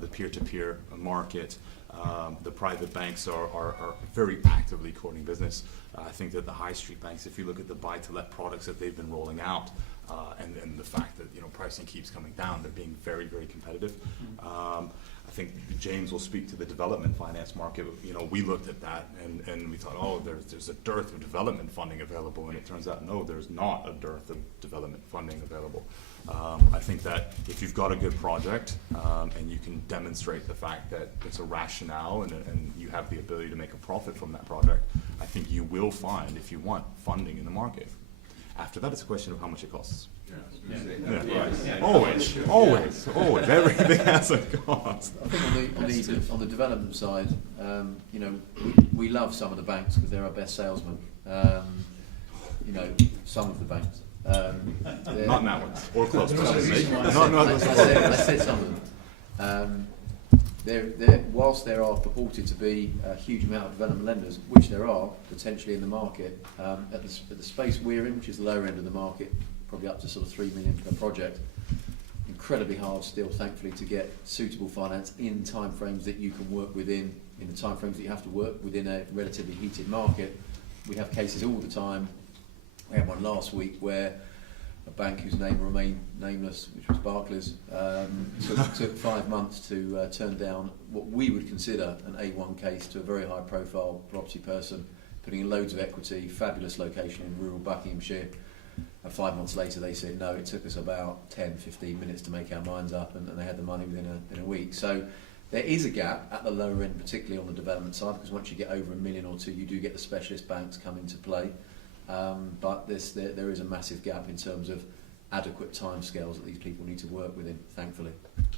the peer-to-peer market. The private banks are very actively quoting business. I think that the high street banks, if you look at the buy-to-let products that they've been rolling out, and the fact that pricing keeps coming down, they're being very, very competitive. I think James will speak to the development finance market. We looked at that and we thought, oh, there's a dearth of development funding available, and it turns out no, there's not a dearth of development funding available. I think that if you've got a good project and you can demonstrate the fact that it's a rationale and you have the ability to make a profit from that project, I think you will find, if you want, funding in the market. After that, it's a question of how much it costs. Always. Everything has a cost. I think on the development side, we love some of the banks because they're our best salesmen. Some of the banks. Not NatWest or close. I said some of them. Whilst there are purported to be a huge amount of development lenders, which there are potentially in the market, at the space we're in, which is the lower end of the market, probably up to sort of 3 million per project, incredibly hard still, thankfully, to get suitable finance in timeframes that you can work within, in the timeframes that you have to work within a relatively heated market. We have cases all the time. We had one last week where a bank whose name remained nameless, which was Barclays, took 5 months to turn down what we would consider an A1 case to a very high profile property person, putting in loads of equity, fabulous location in rural Buckinghamshire. And 5 months later they said no, it took us about 10-15 minutes to make our minds up, and they had the money within a week. So there is a gap at the lower end, particularly on the development side, because once you get over $1 million or 2 million, you do get the specialist banks come into play. But there is a massive gap in terms of adequate timescales that these people need to work within, thankfully,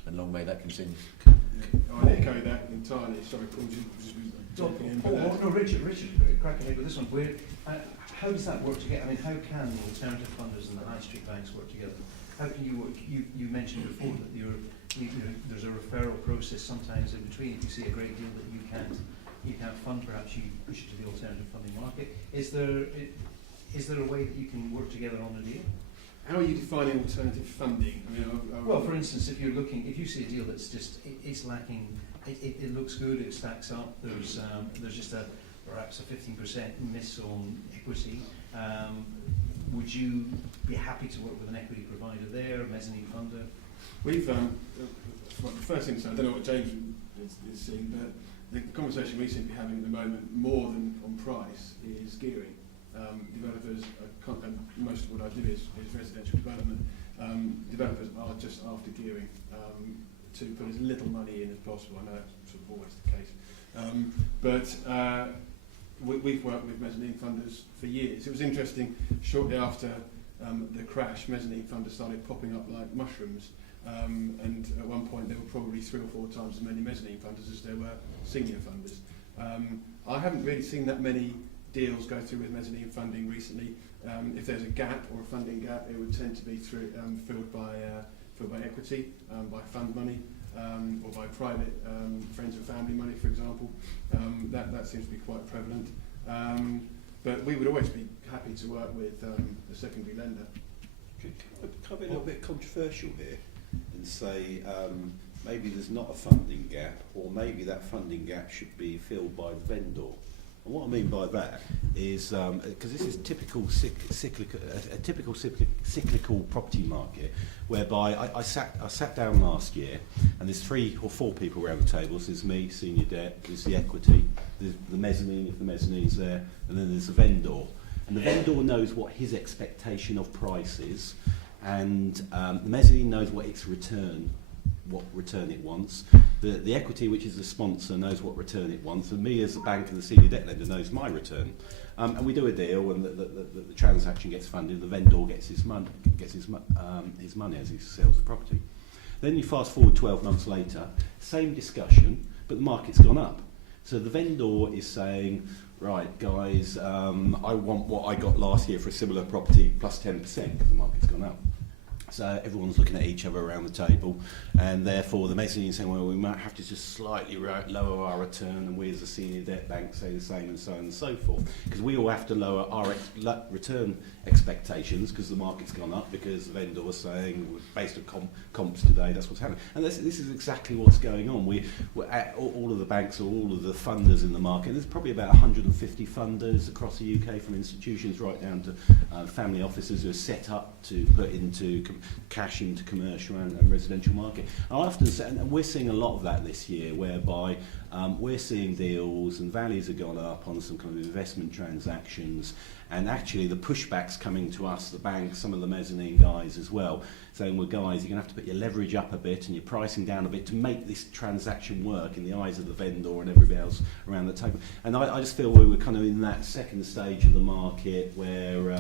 and long may that continue. I echo that entirely. Sorry, Paul, just be jumping in. No, Richard, crack ahead with this one. How does that work together? I mean, how can the alternative funders and the high street banks work together? How can you work? You mentioned before that there's a referral process sometimes in between. If you see a great deal that you can't fund, perhaps you push it to the alternative funding market. Is there a way that you can work together on a deal? How are you defining alternative funding? I mean, well, for instance, if you see a deal that's just it's lacking, it looks good, it stacks up. There's just perhaps a 15% miss on equity. Would you be happy to work with an equity provider there, a mezzanine funder? We've the first thing to say, I don't know what James is seeing, but the conversation we seem to be having at the moment, more than on price, is gearing. Developers, and most of what I do is residential development. Developers are just after gearing to put as little money in as possible. I know that's sort of always the case, but we've worked with mezzanine funders for years. It was interesting. Shortly after the crash, mezzanine funders started popping up like mushrooms, and at one point there were probably 3 or 4 times as many mezzanine funders as there were senior funders. I haven't really seen that many deals go through with mezzanine funding recently. If there's a gap or a funding gap, it would tend to be filled by equity, by fund money, or by private friends and family money, for example. That seems to be quite prevalent. But we would always be happy to work with a secondary lender. Can I be a little bit controversial here and say maybe there's not a funding gap, or maybe that funding gap should be filled by the vendor? And what I mean by that is, because this is typical cyclical property market, whereby I sat down last year, and there's 3 or 4 people around the table. So there's me, senior debt, there's the equity, there's the mezzanine, if the mezzanine's there, and then there's the vendor. And the vendor knows what his expectation of price is, and the mezzanine knows what return it wants. The equity, which is the sponsor, knows what return it wants, and me as the bank and the senior debt lender knows my return. And we do a deal, and the transaction gets funded. The vendor gets his money as he sells the property. Then you fast forward 12 months later, same discussion, but the market's gone up. So the vendor is saying, right, guys, I want what I got last year for a similar property plus 10% because the market's gone up. So everyone's looking at each other around the table, and therefore the mezzanine saying, well, we might have to just slightly lower our return, and we as a senior debt bank say the same, and so on and so forth, because we all have to lower our return expectations because the market's gone up, because the vendor was saying, based on comps today, that's what's happening. And this is exactly what's going on. We're at all of the banks, or all of the funders in the market. There's probably about 150 funders across the UK, from institutions right down to family offices, who are set up to put into cash into commercial and residential market. I often say, and we're seeing a lot of that this year, whereby we're seeing deals and values have gone up on some kind of investment transactions, and actually the pushback's coming to us, the banks, some of the mezzanine guys as well, saying, well guys, you're going to have to put your leverage up a bit and your pricing down a bit to make this transaction work in the eyes of the vendor and everybody else around the table. And I just feel we were kind of in that second stage of the market where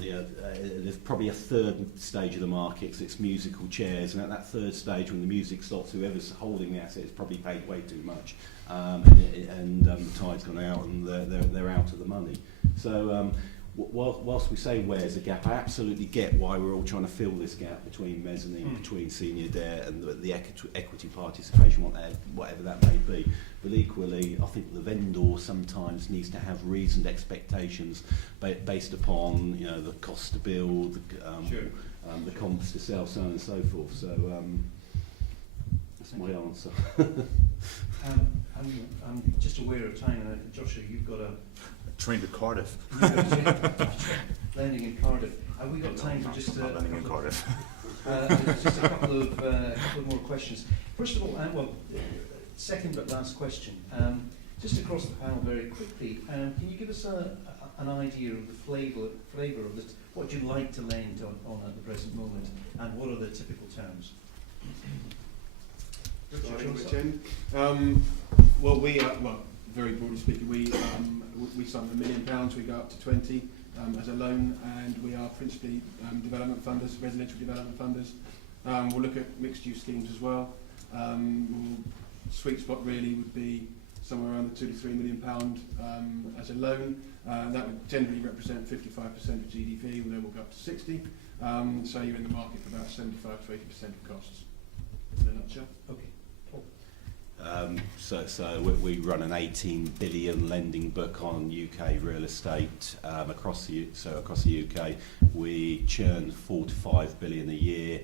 there's probably a third stage of the market, so it's musical chairs, and at that third stage, when the music stops, whoever's holding the asset has probably paid way too much, and the tide's gone out, and they're out of the money. So whilst we say where's the gap, I absolutely get why we're all trying to fill this gap between mezzanine, between senior debt, and the equity participation, whatever that may be. But equally, I think the vendor sometimes needs to have reasoned expectations based upon the cost to build, the comps to sell, so on and so forth. So that's my answer. I'm just aware of time, and Joshua, you've got a Trained at Cardiff. landing in Cardiff. Have we got time for just landing in Cardiff? Just a couple of more questions. First of all, second but last question. Just across the panel very quickly, can you give us an idea of the flavour of this, what you'd like to lend on at the present moment, and what are the typical terms? Very broadly speaking, we sign £1 million, we go up to 20 as a loan, and we are principally development funders, residential development funders. We'll look at mixed-use schemes as well. We'll sweet spot really would be somewhere around the £2 to £3 million as a loan. That would generally represent 55% of GDP, although we'll go up to 60. So you're in the market for about 75 to 80% of costs, in a nutshell. Okay. So we run an 18 billion lending book on UK real estate across the UK. We churn 4 to 5 billion a year.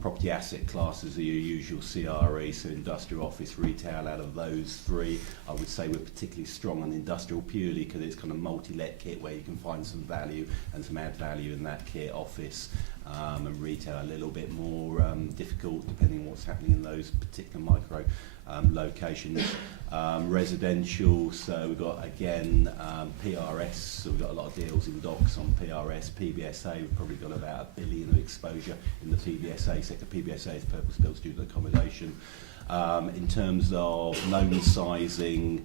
Property asset classes are your usual CRE, so industrial, office, retail. Out of those three, I would say we're particularly strong on industrial purely because it's kind of multi-let kit where you can find some value and some add value in that kit. Office and retail a little bit more difficult depending on what's happening in those particular micro locations. Residential, so we've got again PRS, so we've got a lot of deals in docks on PRS. PBSA, we've probably got about £1 billion of exposure in the PBSA sector. PBSA is purpose-built student accommodation. In terms of loan sizing,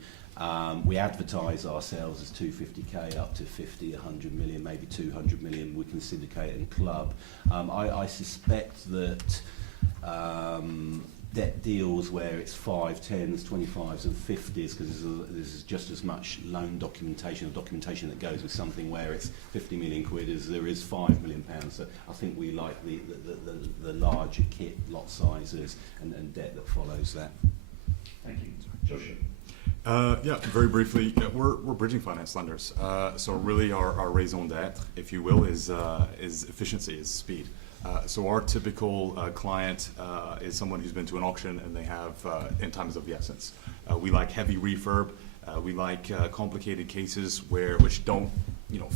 we advertise ourselves as 250k up to 50, 100 million, maybe 200 million. We can syndicate and club. I suspect that debt deals where it's 5, 10s, 25s and 50s, because this is just as much loan documentation or documentation that goes with something where it's 50 million quid as there is £5 million. So I think we like the larger kit lot sizes and debt that follows that. Thank you. Joshua. Yeah, very briefly, we're bridging finance lenders. So really our raison d'etre, if you will, is efficiency, is speed. So our typical client is someone who's been to an auction and they have in times of the essence. We like heavy refurb. We like complicated cases which don't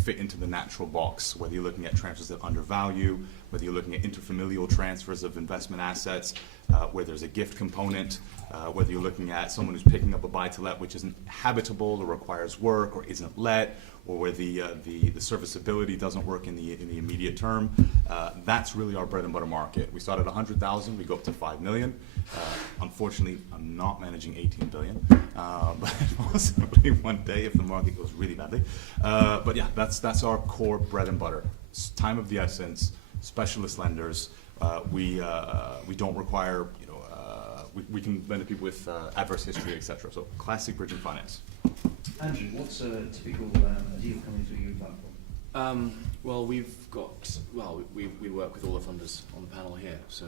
fit into the natural box, whether you're looking at transfers that undervalue, whether you're looking at interfamilial transfers of investment assets, where there's a gift component, whether you're looking at someone who's picking up a buy-to-let which isn't habitable or requires work or isn't let, or where the serviceability doesn't work in the immediate term. That's really our bread and butter market. We start at 100,000, we go up to 5 million. Unfortunately, I'm not managing 18 billion, but possibly one day if the market goes really badly. But yeah, that's our core bread and butter. Time of the essence, specialist lenders. We don't require, we can lend to people with adverse history, etc. So classic bridging finance. Andrew, what's a typical deal coming through your platform? Well, we work with all the funders on the panel here, so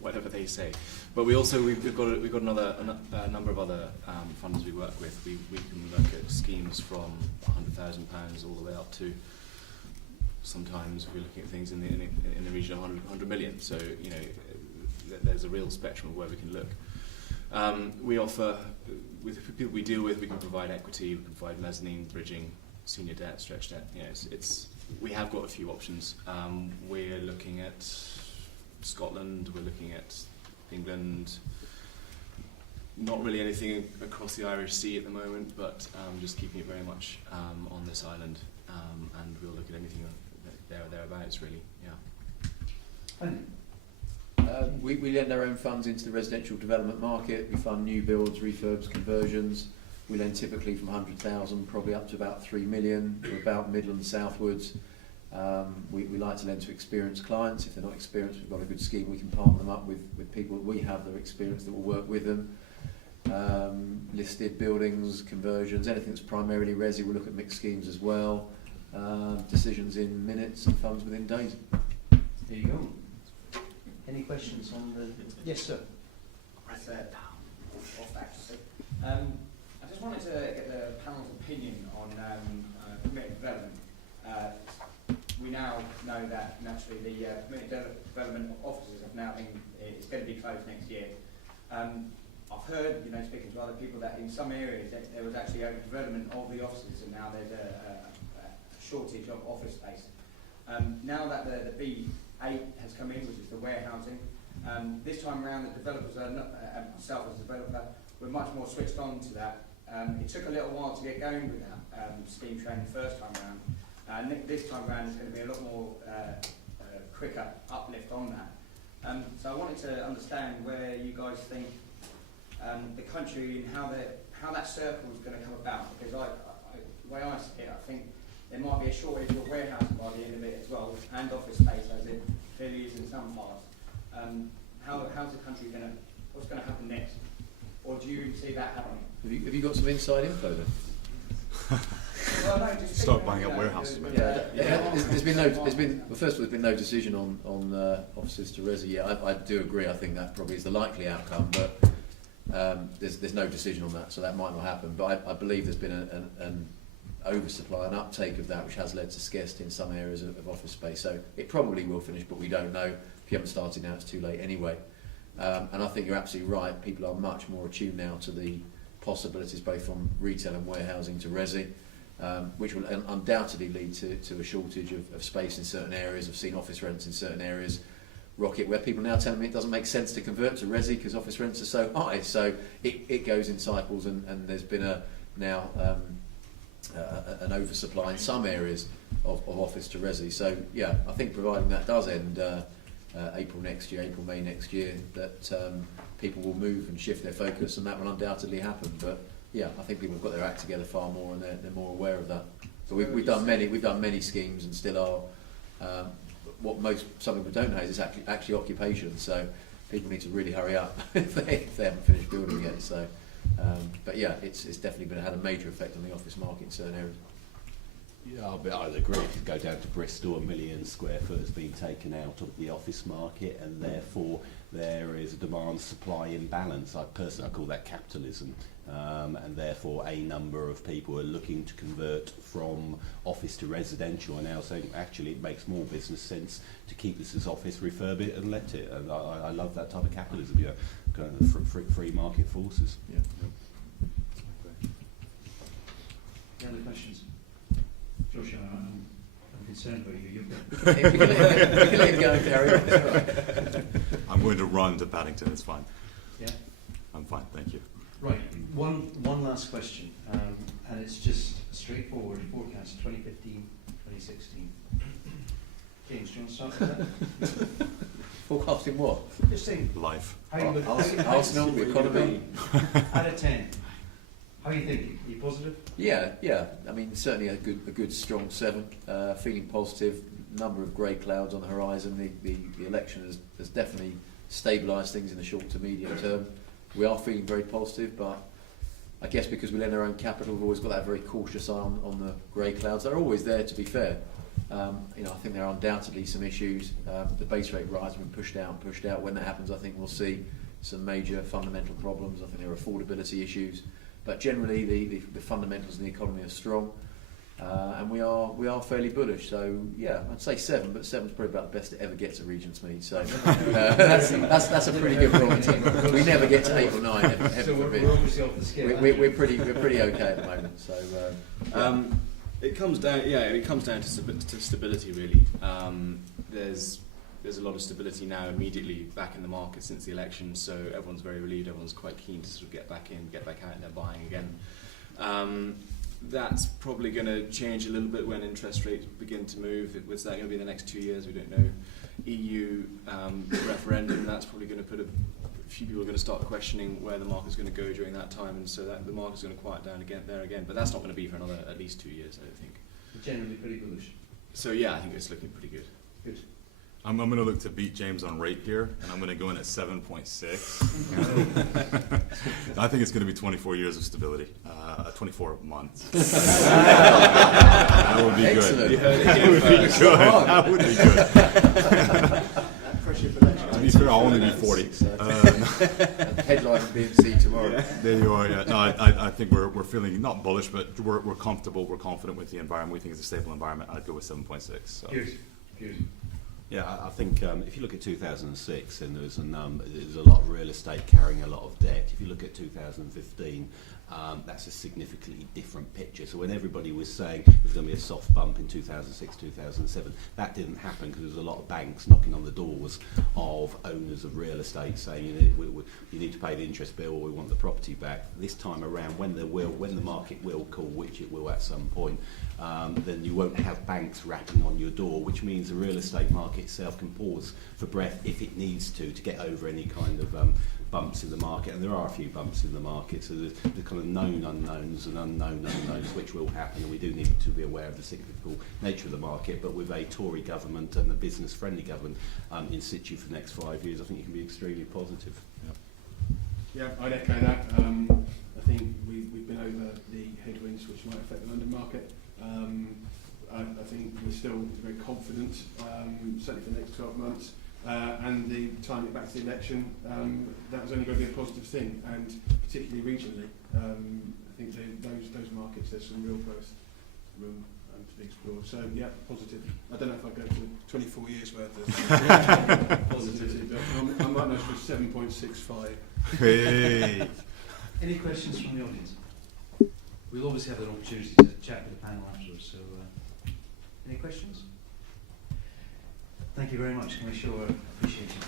whatever they say. But we've got a number of other funders we work with. We can look at schemes from £100,000 all the way up to, sometimes we're looking at things in the region of 100 million. So there's a real spectrum of where we can look. We offer, with the people we deal with, we can provide equity, we can provide mezzanine, bridging, senior debt, stretch debt. We have got a few options. We're looking at Scotland, we're looking at England. Not really anything across the Irish Sea at the moment, but just keeping it very much on this island, and we'll look at anything there or thereabouts, really. Yeah. We lend our own funds into the residential development market. We fund new builds, refurbs, conversions. We lend typically from 100,000 probably up to about 3 million. We're about Midlands southwards. We like to lend to experienced clients. If they're not experienced, we've got a good scheme. We can partner them up with people that we have that are experienced that will work with them. Listed buildings, conversions, anything that's primarily resi, we'll look at mixed schemes as well. Decisions in minutes and funds within days. There you go. Any questions on the... Yes, sir. I just wanted to get the panel's opinion on permitted development. We now know that naturally the permitted development offices have now it's going to be closed next year. I've heard, speaking to other people, that in some areas there was actually overdevelopment of the offices, and now there's a shortage of office space. Now that the B8 has come in, which is the warehousing, this time around the developers are not, myself as a developer, we're much more switched on to that. It took a little while to get going with that steam train the first time around. This time around it's going to be a lot more quicker uplift on that. So I wanted to understand where you guys think the country and how that circle is going to come about, because the way I see it, I think there might be a shortage of warehousing by the end of it as well, and office space as it clearly is in some parts. How's the country what's going to happen next? do you see that happening? Have you got some inside info then? Well, no, just Start buying up warehouses, maybe. There's been well, first of all, there's been no decision on offices to resi yet. I do agree. I think that probably is the likely outcome, but there's no decision on that, so that might not happen. But I believe there's been an oversupply, an uptake of that, which has led to scarcity in some areas of office space. So it probably will finish, but we don't know. If you haven't started now, it's too late anyway. And I think you're absolutely right. People are much more attuned now to the possibilities both from retail and warehousing to resi, which will undoubtedly lead to a shortage of space in certain areas. I've seen office rents in certain areas rocket, where people now telling me it doesn't make sense to convert to resi because office rents are so high. So it goes in cycles, and there's been an oversupply in some areas of office to resi. So yeah, I think providing that does end April May next year, that people will move and shift their focus, and that will undoubtedly happen. But yeah, I think people have got their act together far more, and they're more aware of that. But we've done many schemes, and still are. What some people don't know is it's actually occupation. So people need to really hurry up if they haven't finished building yet. So, but yeah, it's definitely had a major effect on the office market in certain areas. Yeah, I'd agree. If you go down to Bristol, 1 million square foot has been taken out of the office market, and therefore there is a demand-supply imbalance. I call that capitalism, and therefore a number of people are looking to convert from office to residential, and now saying actually it makes more business sense to keep this as office, refurb it, and let it. And I love that type of capitalism, kind of free market forces. Yeah. Any other questions? Josh, I'm concerned about you. We can let him go and carry on. It's all right. I'm going to run to Paddington. It's fine. Yeah. I'm fine. Thank you. Right. One last question, and it's just a straightforward forecast: 2015, 2016. James, do you want to start with that? Forecasting what? Just saying. Life. How you look? Arsenal, the economy. Out of 10. How are you thinking? Are you positive? Yeah. I mean, certainly a good strong 7. Feeling positive. Number of grey clouds on the horizon. The election has definitely stabilised things in the short to medium term. We are feeling very positive, but I guess because we lend our own capital, we've always got that very cautious eye on the grey clouds. They're always there, to be fair. I think there are undoubtedly some issues. The base rate rise has been pushed out. When that happens, I think we'll see some major fundamental problems. I think there are affordability issues. But generally, the fundamentals in the economy are strong, and we are fairly bullish. So yeah, I'd say 7, but 7's probably about the best it ever gets at Regentsmead. So that's a pretty good quality. We never get to 8 or 9. So we're obviously off the scale. We're pretty okay at the moment. So it comes down to stability really. There's a lot of stability now immediately back in the market since the election, so everyone's very relieved, everyone's quite keen to sort of get back out and they're buying again. That's probably going to change a little bit when interest rates begin to move. Was that going to be in the next 2 years? We don't know. EU referendum, that's probably going to put a few people are going to start questioning where the market's going to go during that time, and so that the market's going to quiet down again. But that's not going to be for another at least 2 years, I don't think. Generally pretty bullish. So yeah, I think it's looking pretty good. Good. I'm going to look to beat James on rate here, and I'm going to go in at 7.6. I think it's going to be 24 years of stability, 24 months. That would be excellent. Good. That would be good. To be fair, I'll only be 40. Headline of BMC tomorrow. Yeah. There you are. Yeah. No, I think we're feeling not bullish, but we're comfortable. We're confident with the environment. We think it's a stable environment. I'd go with 7.6. So. Good. Yeah, I think if you look at 2006, then there's a lot of real estate carrying a lot of debt. If you look at 2015, that's a significantly different picture. So when everybody was saying there's going to be a soft bump in 2006, 2007, that didn't happen because there was a lot of banks knocking on the doors of owners of real estate saying, you need to pay the interest bill, or we want the property back. This time around, when the market will cool, which it will at some point, then you won't have banks rapping on your door, which means the real estate market itself can pause for breath if it needs to get over any kind of bumps in the market. And there are a few bumps in the market, so there's the kind of known unknowns and unknown unknowns which will happen, and we do need to be aware of the cyclical nature of the market. But with a Tory government and a business-friendly government in situ for the next 5 years, I think you can be extremely positive. Yeah, Yeah, I'd echo that. I think we've been over the headwinds which might affect the London market. I think we're still very confident, certainly for the next 12 months. And the tying it back to the election, that was only going to be a positive thing, and particularly regionally. I think those markets, there's some real growth room to be explored. So yeah, positive. I don't know if I go to 24 years worth of positivity, but I might know for 7.65. Hey. Any questions from the audience? We'll obviously have an opportunity to chat with the panel afterwards, so any questions? Thank you very much. Can we show our appreciation?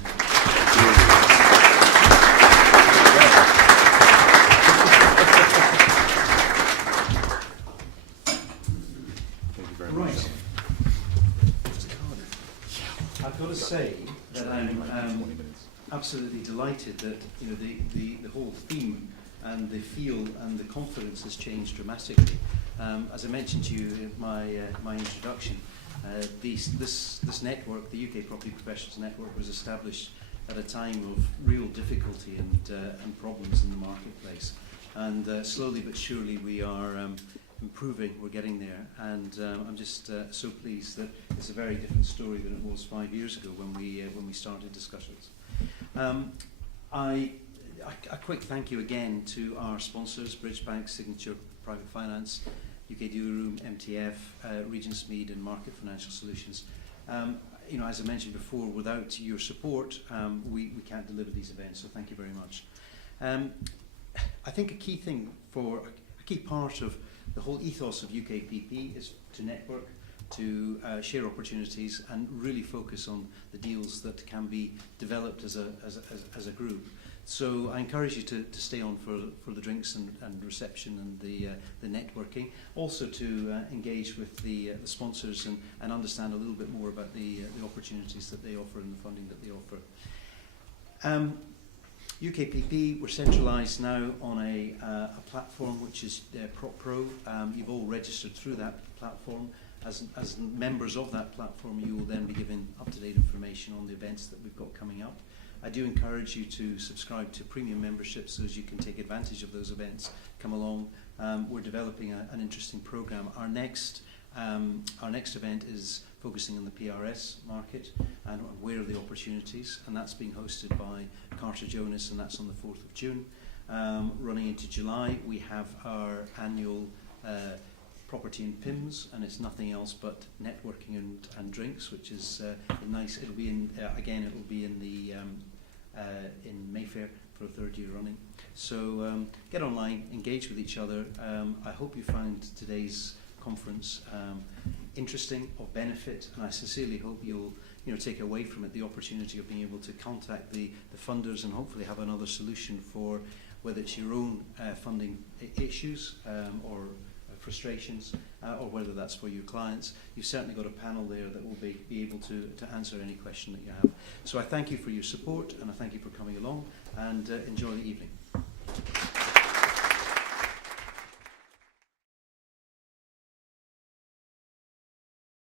Thank you very Right. much. I've got to say that I'm absolutely delighted that the whole theme and the feel and the confidence has changed dramatically. As I mentioned to you in my introduction, this network, the UK Property Professionals Network, was established at a time of real difficulty and problems in the marketplace. And slowly but surely we are improving, we're getting there. And I'm just so pleased that it's a very different story than it was 5 years ago when we started discussions. A quick thank you again to our sponsors, Bridgebank, Signature Private Finance, UK Dealer Room, MTF, Regentsmead and Market Financial Solutions. As I mentioned before, without your support, we can't deliver these events, so thank you very much. I think a key part of the whole ethos of UKPP is to network, to share opportunities and really focus on the deals that can be developed as a group. So I encourage you to stay on for the drinks and reception and the networking. Also to engage with the sponsors and understand a little bit more about the opportunities that they offer and the funding that they offer. UKPP, we're centralised now on a platform which is PropPro. You've all registered through that platform. As members of that platform, you will then be given up-to-date information on the events that we've got coming up. I do encourage you to subscribe to premium memberships so as you can take advantage of those events. Come along. We're developing an interesting program. Our next event is focusing on the PRS market and where are the opportunities, and that's being hosted by Carter Jonas, and that's on the 4th of June. Running into July, we have our annual property and PIMS, and it's nothing else but networking and drinks, which is nice. It'll be in again. It will be in the in Mayfair for a third year running. So get online, engage with each other. I hope you found today's conference interesting, of benefit, and I sincerely hope you'll take away from it the opportunity of being able to contact the funders and hopefully have another solution for whether it's your own funding issues or frustrations, or whether that's for your clients. You've certainly got a panel there that will be able to answer any question that you have. So I thank you for your support, and I thank you for coming along, and enjoy the evening.